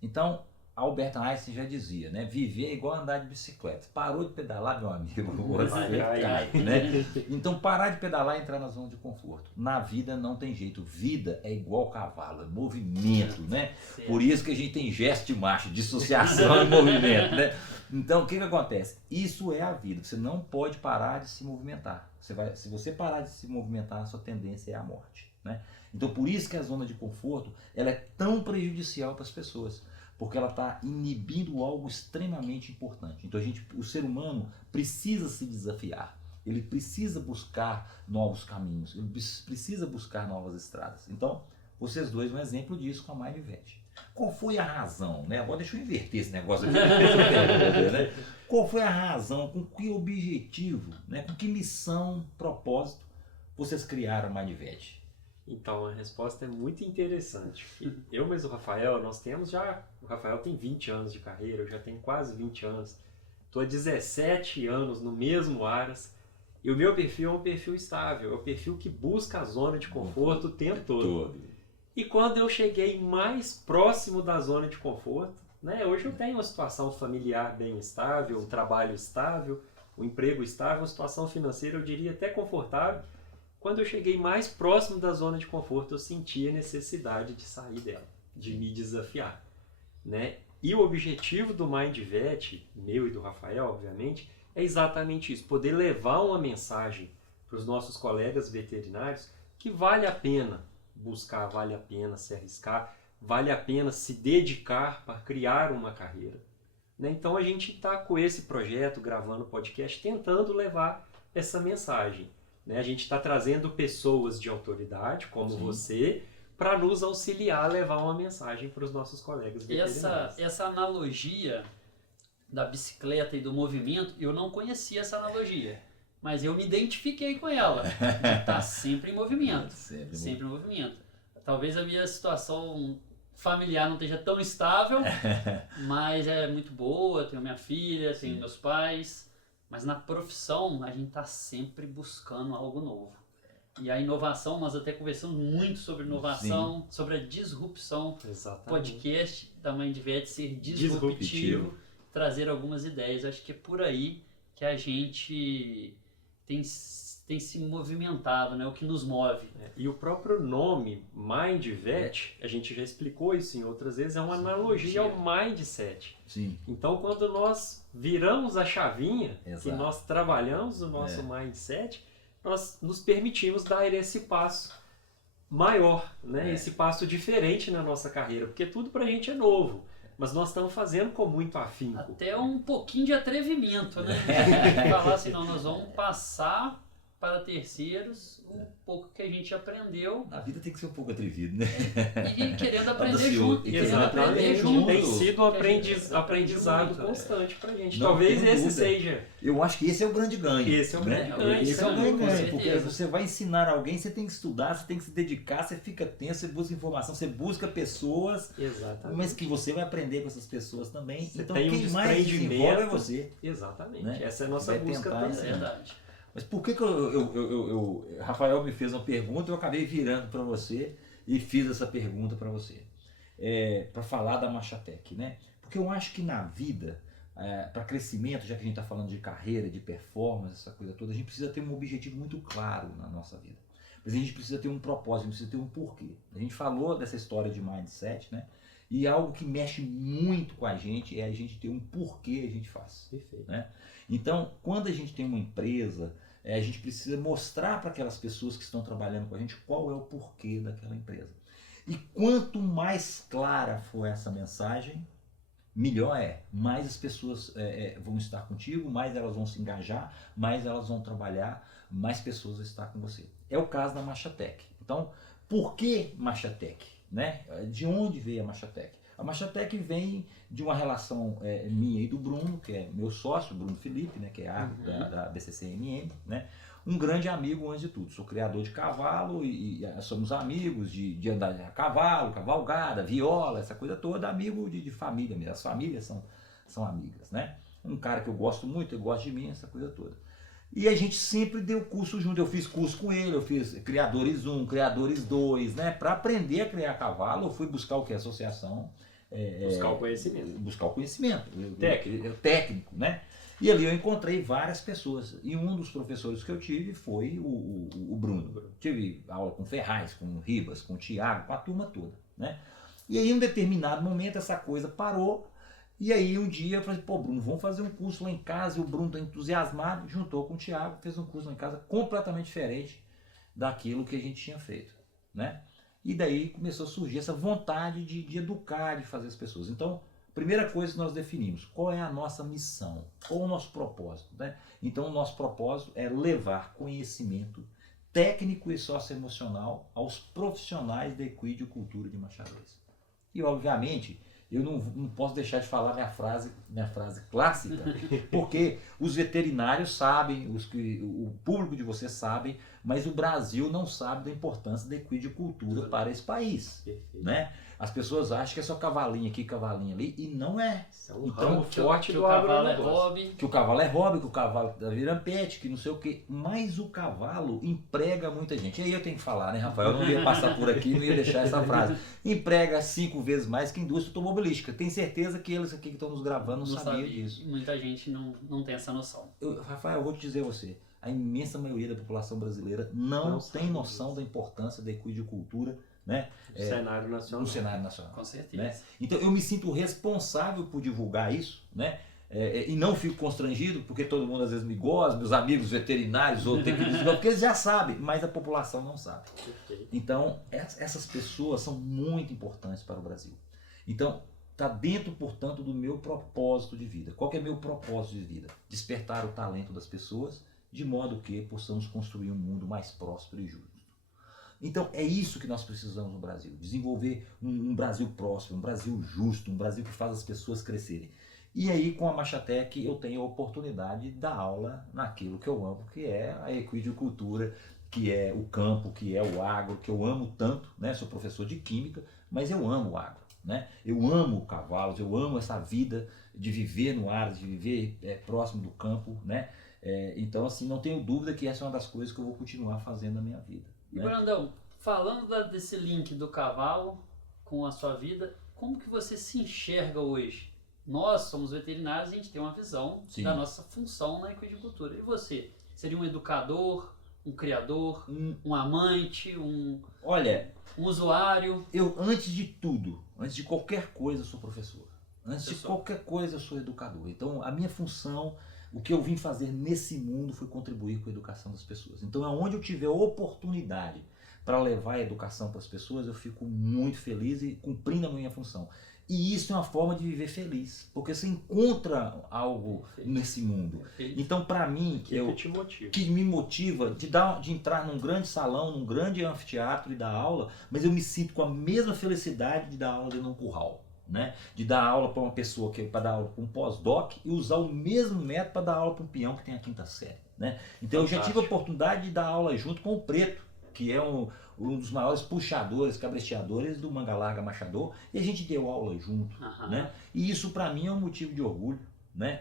Então, Albert Einstein já dizia, né? Viver é igual andar de bicicleta. Parou de pedalar, meu amigo, você cai, né? Então, parar de pedalar é entrar na zona de conforto. Na vida não tem jeito. Vida é igual cavalo, é movimento, né? Certo. Por isso que a gente tem gesto de marcha, dissociação e movimento, né? Então, o que acontece? Isso é a vida. Você não pode parar de se movimentar. Se você parar de se movimentar, a sua tendência é a morte, né? Então, por isso que a zona de conforto ela é tão prejudicial para as pessoas. Porque ela está inibindo algo extremamente importante. Então o ser humano precisa se desafiar, ele precisa buscar novos caminhos, ele precisa buscar novas estradas. Então, vocês dois um exemplo disso com a MindVet. Qual foi a razão, né? Agora deixa eu inverter esse negócio aqui. Né? Qual foi a razão, com que objetivo, né? Com que missão, propósito vocês criaram a MindVet? Então, a resposta é muito interessante. Eu, mas o Rafael, nós temos já... O Rafael tem 20 anos de carreira, eu já tenho quase 20 anos. Estou há 17 anos no mesmo Aras. E o meu perfil é um perfil estável, é um perfil que busca a zona de conforto o tempo todo. E quando eu cheguei mais próximo da zona de conforto, né, hoje eu tenho uma situação familiar bem estável, um trabalho estável, um emprego estável, uma situação financeira, eu diria até confortável. Quando eu cheguei mais próximo da zona de conforto, eu senti a necessidade de sair dela, de me desafiar, né? E o objetivo do MindVet, meu e do Rafael, obviamente, é exatamente isso, poder levar uma mensagem para os nossos colegas veterinários que vale a pena buscar, vale a pena se arriscar, vale a pena se dedicar para criar uma carreira, né? Então a gente está com esse projeto, gravando podcast, tentando levar essa mensagem. A gente está trazendo pessoas de autoridade, como Sim. você, para nos auxiliar a levar uma mensagem para os nossos colegas veterinários. Essa analogia da bicicleta e do movimento, eu não conhecia essa analogia, mas eu me identifiquei com ela. Está sempre em movimento. Sempre em movimento. Talvez a minha situação familiar não esteja tão estável, mas é muito boa. Tenho minha filha, tenho meus pais. Mas na profissão, a gente está sempre buscando algo novo. E a inovação, nós até conversamos muito sobre inovação, Sim. sobre a disrupção. Exatamente. Podcast da MindVet ser disruptivo, trazer algumas ideias. Acho que é por aí que a gente tem se movimentado, né? O que nos move. E o próprio nome, MindVet, a gente já explicou isso em outras vezes, é uma analogia ao mindset. Sim. Então, quando nós viramos a chavinha, Exato. que nós trabalhamos o nosso mindset, nós nos permitimos dar esse passo maior, né? Esse passo diferente na nossa carreira, porque tudo pra gente é novo. Mas nós estamos fazendo com muito afinco. Até um pouquinho de atrevimento, né? Falar assim, não, nós vamos passar para terceiros um pouco que a gente aprendeu. A vida tem que ser um pouco atrevido, né? E querendo aprender junto. Tem sido um aprendizado constante pra gente. Não, talvez esse seja. Eu acho que esse é o grande ganho. Esse é o grande ganho. Esse é o grande ganho, porque você vai ensinar alguém, você tem que estudar, você tem que se dedicar, você fica tenso, você busca informação, você busca pessoas. Exatamente. Mas que você vai aprender com essas pessoas também. Você então tem quem mais desenvolve é você. Exatamente. Né? Essa é a nossa busca também. É verdade. Mas por que Rafael me fez uma pergunta, eu acabei virando para você e fiz essa pergunta para você. Para falar da MarchaTech, né? Porque eu acho que na vida, para crescimento, já que a gente está falando de carreira, de performance, essa coisa toda, a gente precisa ter um objetivo muito claro na nossa vida. Mas a gente precisa ter um propósito, a gente precisa ter um porquê. A gente falou dessa história de mindset, né? E algo que mexe muito com a gente é a gente ter um porquê a gente faz. Perfeito. Né? Então, quando a gente tem uma empresa, a gente precisa mostrar para aquelas pessoas que estão trabalhando com a gente qual é o porquê daquela empresa. E quanto mais clara for essa mensagem, melhor é. Mais as pessoas vão estar contigo, mais elas vão se engajar, mais elas vão trabalhar, mais pessoas vão estar com você. É o caso da Machatec. Então, por que Machatec? Né? De onde veio a Machatec? A Machatec vem de uma relação minha e do Bruno, que é meu sócio, Bruno Felipe, né? Que é árbitro da BCCMM, né? Um grande amigo antes de tudo. Sou criador de cavalo e somos amigos de andar a cavalo, cavalgada, viola, essa coisa toda, amigo de família mesmo. As famílias são amigas, né? Um cara que eu gosto muito, eu gosto de mim, essa coisa toda. E a gente sempre deu curso junto, eu fiz curso com ele, eu fiz Criadores 1, Criadores 2, né? Para aprender a criar cavalo, eu fui buscar o que? Associação. Buscar o conhecimento. Buscar o conhecimento. Técnico. Técnico, né? E ali eu encontrei várias pessoas. E um dos professores que eu tive foi o Bruno. Tive aula com Ferraz, com Ribas, com Thiago, com a turma toda, né? E aí, em um determinado momento, essa coisa parou. E aí um dia eu falei, pô, Bruno, vamos fazer um curso lá em casa. E o Bruno tá entusiasmado, juntou com o Thiago, fez um curso lá em casa completamente diferente daquilo que a gente tinha feito, né? E daí começou a surgir essa vontade de educar, de fazer as pessoas. Então, primeira coisa que nós definimos, qual é a nossa missão, qual o nosso propósito, né? Então o nosso propósito é levar conhecimento técnico e socioemocional aos profissionais da equidicultura de Machadores. E obviamente, eu não posso deixar de falar minha frase clássica, porque os veterinários sabem, o público de vocês sabem, mas o Brasil não sabe da importância da equidicultura para esse país, né? As pessoas acham que é só cavalinho aqui, cavalinho ali, e não é. Isso é um Então, ramo forte que do o cavalo é agronegócio. hobby. Que o cavalo é hobby, que o cavalo tá virando pet, que não sei o quê. Mas o cavalo emprega muita gente. E aí eu tenho que falar, né, Rafael? Eu não ia passar por aqui, não ia deixar essa frase. Emprega 5 vezes mais que a indústria automobilística. Tenho certeza que eles aqui que estão nos gravando não sabiam sabe, disso. Muita gente não tem essa noção. Rafael, eu vou te dizer a você. A imensa maioria da população brasileira não tem noção da importância da equidicultura, né? Cenário nacional. No cenário nacional. Com certeza. Né? Então eu me sinto responsável por divulgar isso, né? E não fico constrangido, porque todo mundo às vezes me gosta, meus amigos veterinários ou técnicos, porque eles já sabem, mas a população não sabe. Perfeito. Então essas pessoas são muito importantes para o Brasil. Então está dentro, portanto, do meu propósito de vida. Qual que é meu propósito de vida? Despertar o talento das pessoas, de modo que possamos construir um mundo mais próspero e justo. Então é isso que nós precisamos no Brasil, desenvolver um Brasil próspero, um Brasil justo, um Brasil que faz as pessoas crescerem. E aí com a Machatec eu tenho a oportunidade de dar aula naquilo que eu amo, que é a equidicultura, que é o campo, que é o agro, que eu amo tanto, né? Sou professor de química, mas eu amo o agro, né? Eu amo cavalos, eu amo essa vida de viver no ar, de viver próximo do campo, né? Então assim, não tenho dúvida que essa é uma das coisas que eu vou continuar fazendo na minha vida. E Brandão, falando desse link do cavalo com a sua vida, como que você se enxerga hoje? Nós somos veterinários e a gente tem uma visão Sim. da nossa função na equidicultura. E você? Seria um educador, um criador, um amante, Olha, um usuário? eu antes de tudo, antes de qualquer coisa eu sou professor. Antes de qualquer coisa eu sou educador. Então a minha função, o que eu vim fazer nesse mundo foi contribuir com a educação das pessoas. Então aonde eu tiver oportunidade para levar a educação para as pessoas, eu fico muito feliz e cumprindo a minha função. E isso é uma forma de viver feliz, porque você encontra algo nesse mundo. Então, para mim, que me motiva de entrar num grande salão, num grande anfiteatro e dar aula, mas eu me sinto com a mesma felicidade de dar aula dentro de um curral, né? De dar aula para uma pessoa para dar aula para um pós-doc e usar o mesmo método para dar aula para um peão que tem a 5ª série, né? Então, eu já tive a oportunidade de dar aula junto com o Preto, que é um dos maiores puxadores, cabresteadores do Manga Larga Machador, e a gente deu aula junto, né? E isso para mim é um motivo de orgulho, né?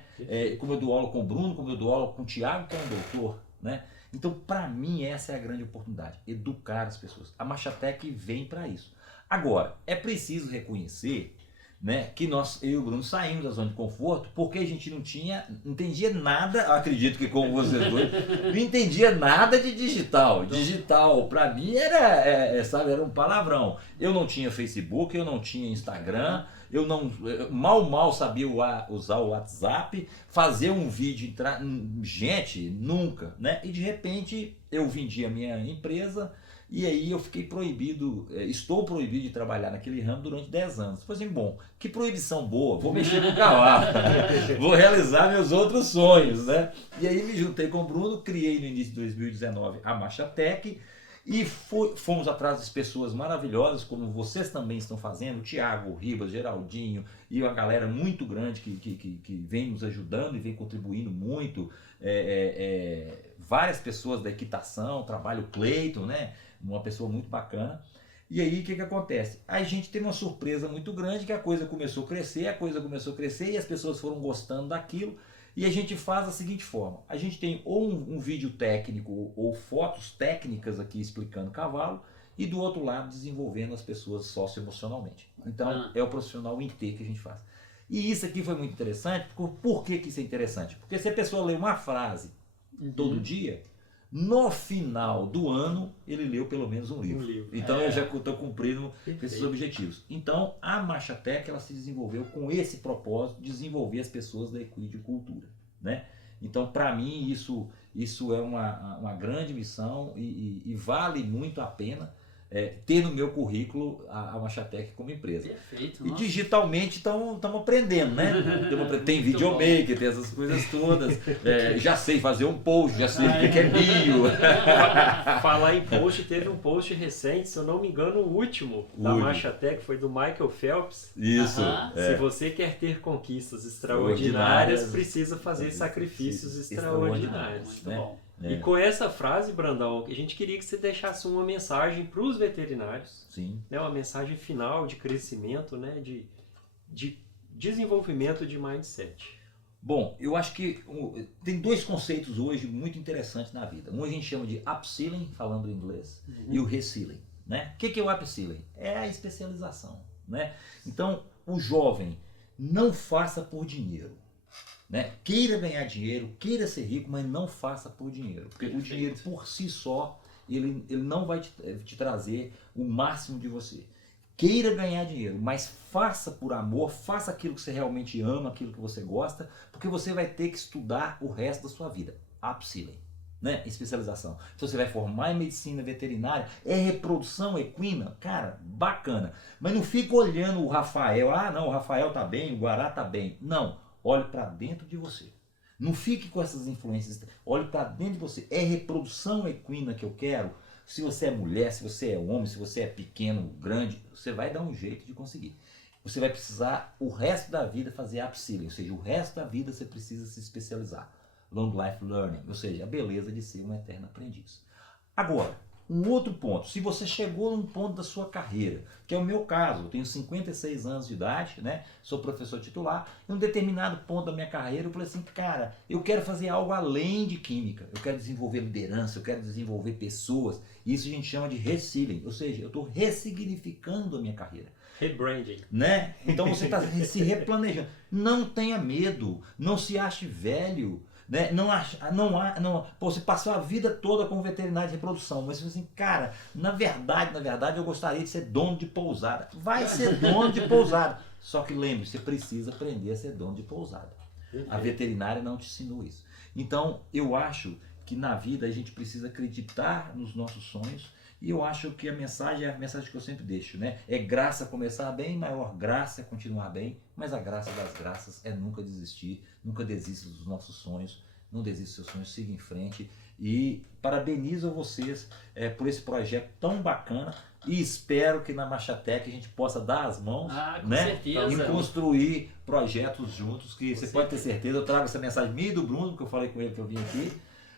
Como eu dou aula com o Bruno, como eu dou aula com o Thiago, que é um doutor, né? Então para mim essa é a grande oportunidade, educar as pessoas. A Machatec vem para isso. Agora, é preciso reconhecer né, que eu e o Bruno saímos da zona de conforto porque a gente não entendia nada, acredito que como vocês dois, não entendia nada de digital. Digital, para mim, era um palavrão. Eu não tinha Facebook, eu não tinha Instagram, eu mal sabia usar o WhatsApp, fazer um vídeo, gente, nunca, né? E de repente eu vendi a minha empresa e aí eu fiquei estou proibido de trabalhar naquele ramo durante 10 anos. Eu falei assim, bom, que proibição boa, vou mexer com o cavalo, vou realizar meus outros sonhos, né? E aí me juntei com o Bruno, criei no início de 2019 a MarchaTech, e fomos atrás das pessoas maravilhosas, como vocês também estão fazendo, o Thiago, o Ribas, Geraldinho, e uma galera muito grande que vem nos ajudando e vem contribuindo muito. Várias pessoas da equitação, trabalho o Cleiton, né? Uma pessoa muito bacana. E aí o que acontece? A gente teve uma surpresa muito grande, que a coisa começou a crescer, e as pessoas foram gostando daquilo. E a gente faz da seguinte forma, a gente tem ou um vídeo técnico ou fotos técnicas aqui explicando cavalo, e do outro lado desenvolvendo as pessoas socioemocionalmente. Então é o profissional em T que a gente faz. E isso aqui foi muito interessante, por que isso é interessante? Porque se a pessoa lê uma frase todo dia, no final do ano ele leu pelo menos um livro. Então eu já estou cumprindo esses objetivos. Então a MarchaTech ela se desenvolveu com esse propósito de desenvolver as pessoas da equicultura, né? Então para mim isso é uma grande missão e vale muito a pena ter no meu currículo a MarchaTech como empresa. Perfeito. E digitalmente estamos aprendendo, né? Tem videomaker, tem essas coisas todas. Já sei fazer um post, já sei o que é bio. Falar em post, teve um post recente, se eu não me engano, o último da MarchaTech foi do Michael Phelps. Isso. Se você quer ter conquistas extraordinárias, precisa fazer sacrifícios extraordinários. Muito bom. E com essa frase, Brandão, a gente queria que você deixasse uma mensagem para os veterinários. Sim. Né, uma mensagem final de crescimento, né, de desenvolvimento de mindset. Bom, eu acho que tem dois conceitos hoje muito interessantes na vida. Um a gente chama de upskilling, falando em inglês, e o reskilling, né? O que é o upskilling? É a especialização, né? Então, o jovem não faça por dinheiro. Né? Queira ganhar dinheiro, queira ser rico, mas não faça por dinheiro. Porque o dinheiro por si só, ele não vai te trazer o máximo de você. Queira ganhar dinheiro, mas faça por amor, faça aquilo que você realmente ama, aquilo que você gosta, porque você vai ter que estudar o resto da sua vida. Upskilling, né? Especialização. Então você vai formar em medicina veterinária, reprodução equina, cara, bacana. Mas não fica olhando o Rafael, não, o Rafael tá bem, o Guará tá bem. Não. Olhe para dentro de você. Não fique com essas influências. Olhe para dentro de você. É reprodução equina que eu quero. Se você é mulher, se você é homem, se você é pequeno, grande, você vai dar um jeito de conseguir. Você vai precisar o resto da vida fazer upskilling, ou seja, o resto da vida você precisa se especializar. Long life learning, ou seja, a beleza de ser um eterno aprendiz. Agora, um outro ponto, se você chegou num ponto da sua carreira, que é o meu caso, eu tenho 56 anos de idade, né? Sou professor titular, em um determinado ponto da minha carreira eu falei assim, cara, eu quero fazer algo além de química, eu quero desenvolver liderança, eu quero desenvolver pessoas, isso a gente chama de reskilling, ou seja, eu estou ressignificando a minha carreira. Rebranding. Né? Então você está se replanejando. Não tenha medo, não se ache velho. Né? Pô, você passou a vida toda como veterinário de reprodução, mas você assim, cara, na verdade eu gostaria de ser dono de pousada. Vai ser dono de pousada. Só que lembre, você precisa aprender a ser dono de pousada. A veterinária não te ensinou isso. Então eu acho que na vida a gente precisa acreditar nos nossos sonhos. E eu acho que a mensagem é a mensagem que eu sempre deixo, né? É graça começar bem, maior graça é continuar bem, mas a graça das graças é nunca desistir, nunca desista dos nossos sonhos, não desista dos seus sonhos, siga em frente. E parabenizo a vocês por esse projeto tão bacana e espero que na MarchaTech a gente possa dar as mãos, né? E construir projetos juntos, que você pode ter certeza, eu trago essa mensagem minha e do Bruno, porque eu falei com ele que eu vim aqui,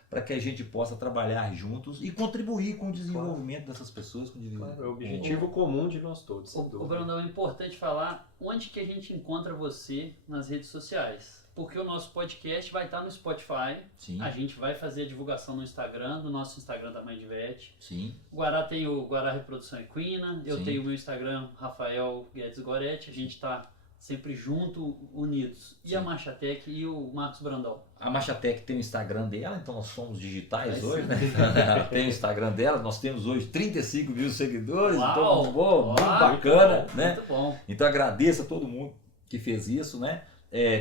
para que a gente possa trabalhar juntos e contribuir com o desenvolvimento dessas pessoas. É o objetivo comum de nós todos. O Brandão, é importante falar onde que a gente encontra você nas redes sociais. Porque o nosso podcast vai estar no Spotify. Sim. A gente vai fazer a divulgação no Instagram, no nosso Instagram da MindVet. Sim. O Guará tem o Guará Reprodução Equina. Eu Sim. tenho o meu Instagram, Rafael Guedes Goretti. A gente está sempre junto, unidos. E Sim. a Marchatec e o Marcos Brandão? A Marchatec tem o Instagram dela, então nós somos digitais Aí hoje, sim. né? Tem o Instagram dela, nós temos hoje 35 mil seguidores, Uau! então, bom, muito Uau! bacana, né? Muito bom. Então agradeço a todo mundo que fez isso, né?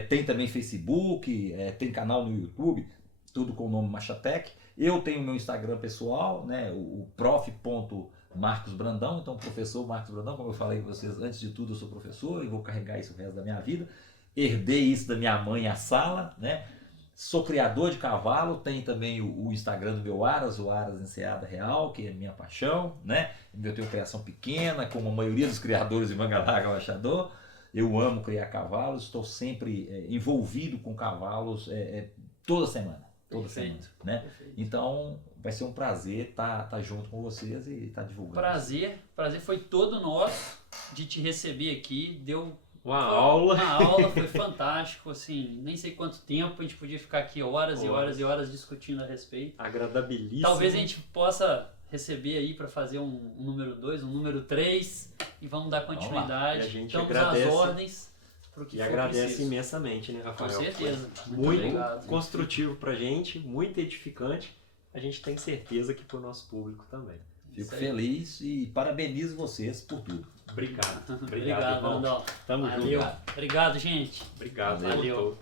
Tem também Facebook, tem canal no YouTube, tudo com o nome Marchatec. Eu tenho o meu Instagram pessoal, né? O prof.Marcos Brandão, então professor Marcos Brandão, como eu falei com vocês, antes de tudo eu sou professor e vou carregar isso o resto da minha vida. Herdei isso da minha mãe, a Sala, né? Sou criador de cavalo, tem também o Instagram do meu Aras, o Aras Enseada Real, que é minha paixão, né? Eu tenho criação pequena, como a maioria dos criadores de Mangalaga Machador. Eu amo criar cavalos, estou sempre envolvido com cavalos toda semana. Toda Perfeito. semana, né? Perfeito. Então vai ser um prazer estar junto com vocês e estar divulgando. Prazer foi todo nosso de te receber aqui. Deu Uma aula. Uma aula, foi fantástico, assim, nem sei quanto tempo, a gente podia ficar aqui horas e horas e horas discutindo a respeito. Agradabilíssimo. Talvez a gente possa receber aí para fazer um número 2, um número 3 e vamos dar continuidade. E a gente Estamos agradece. às ordens pro que E for agradece preciso. imensamente, né, Com Rafael? certeza. Muito obrigado. construtivo pra gente, muito edificante. A gente tem certeza que pro nosso público também. Fico Isso aí. feliz e parabenizo vocês por tudo. Obrigado. Obrigado, irmão. Brandão. Tamo Valeu. junto. Obrigado, gente. Obrigado. Valeu. doutor.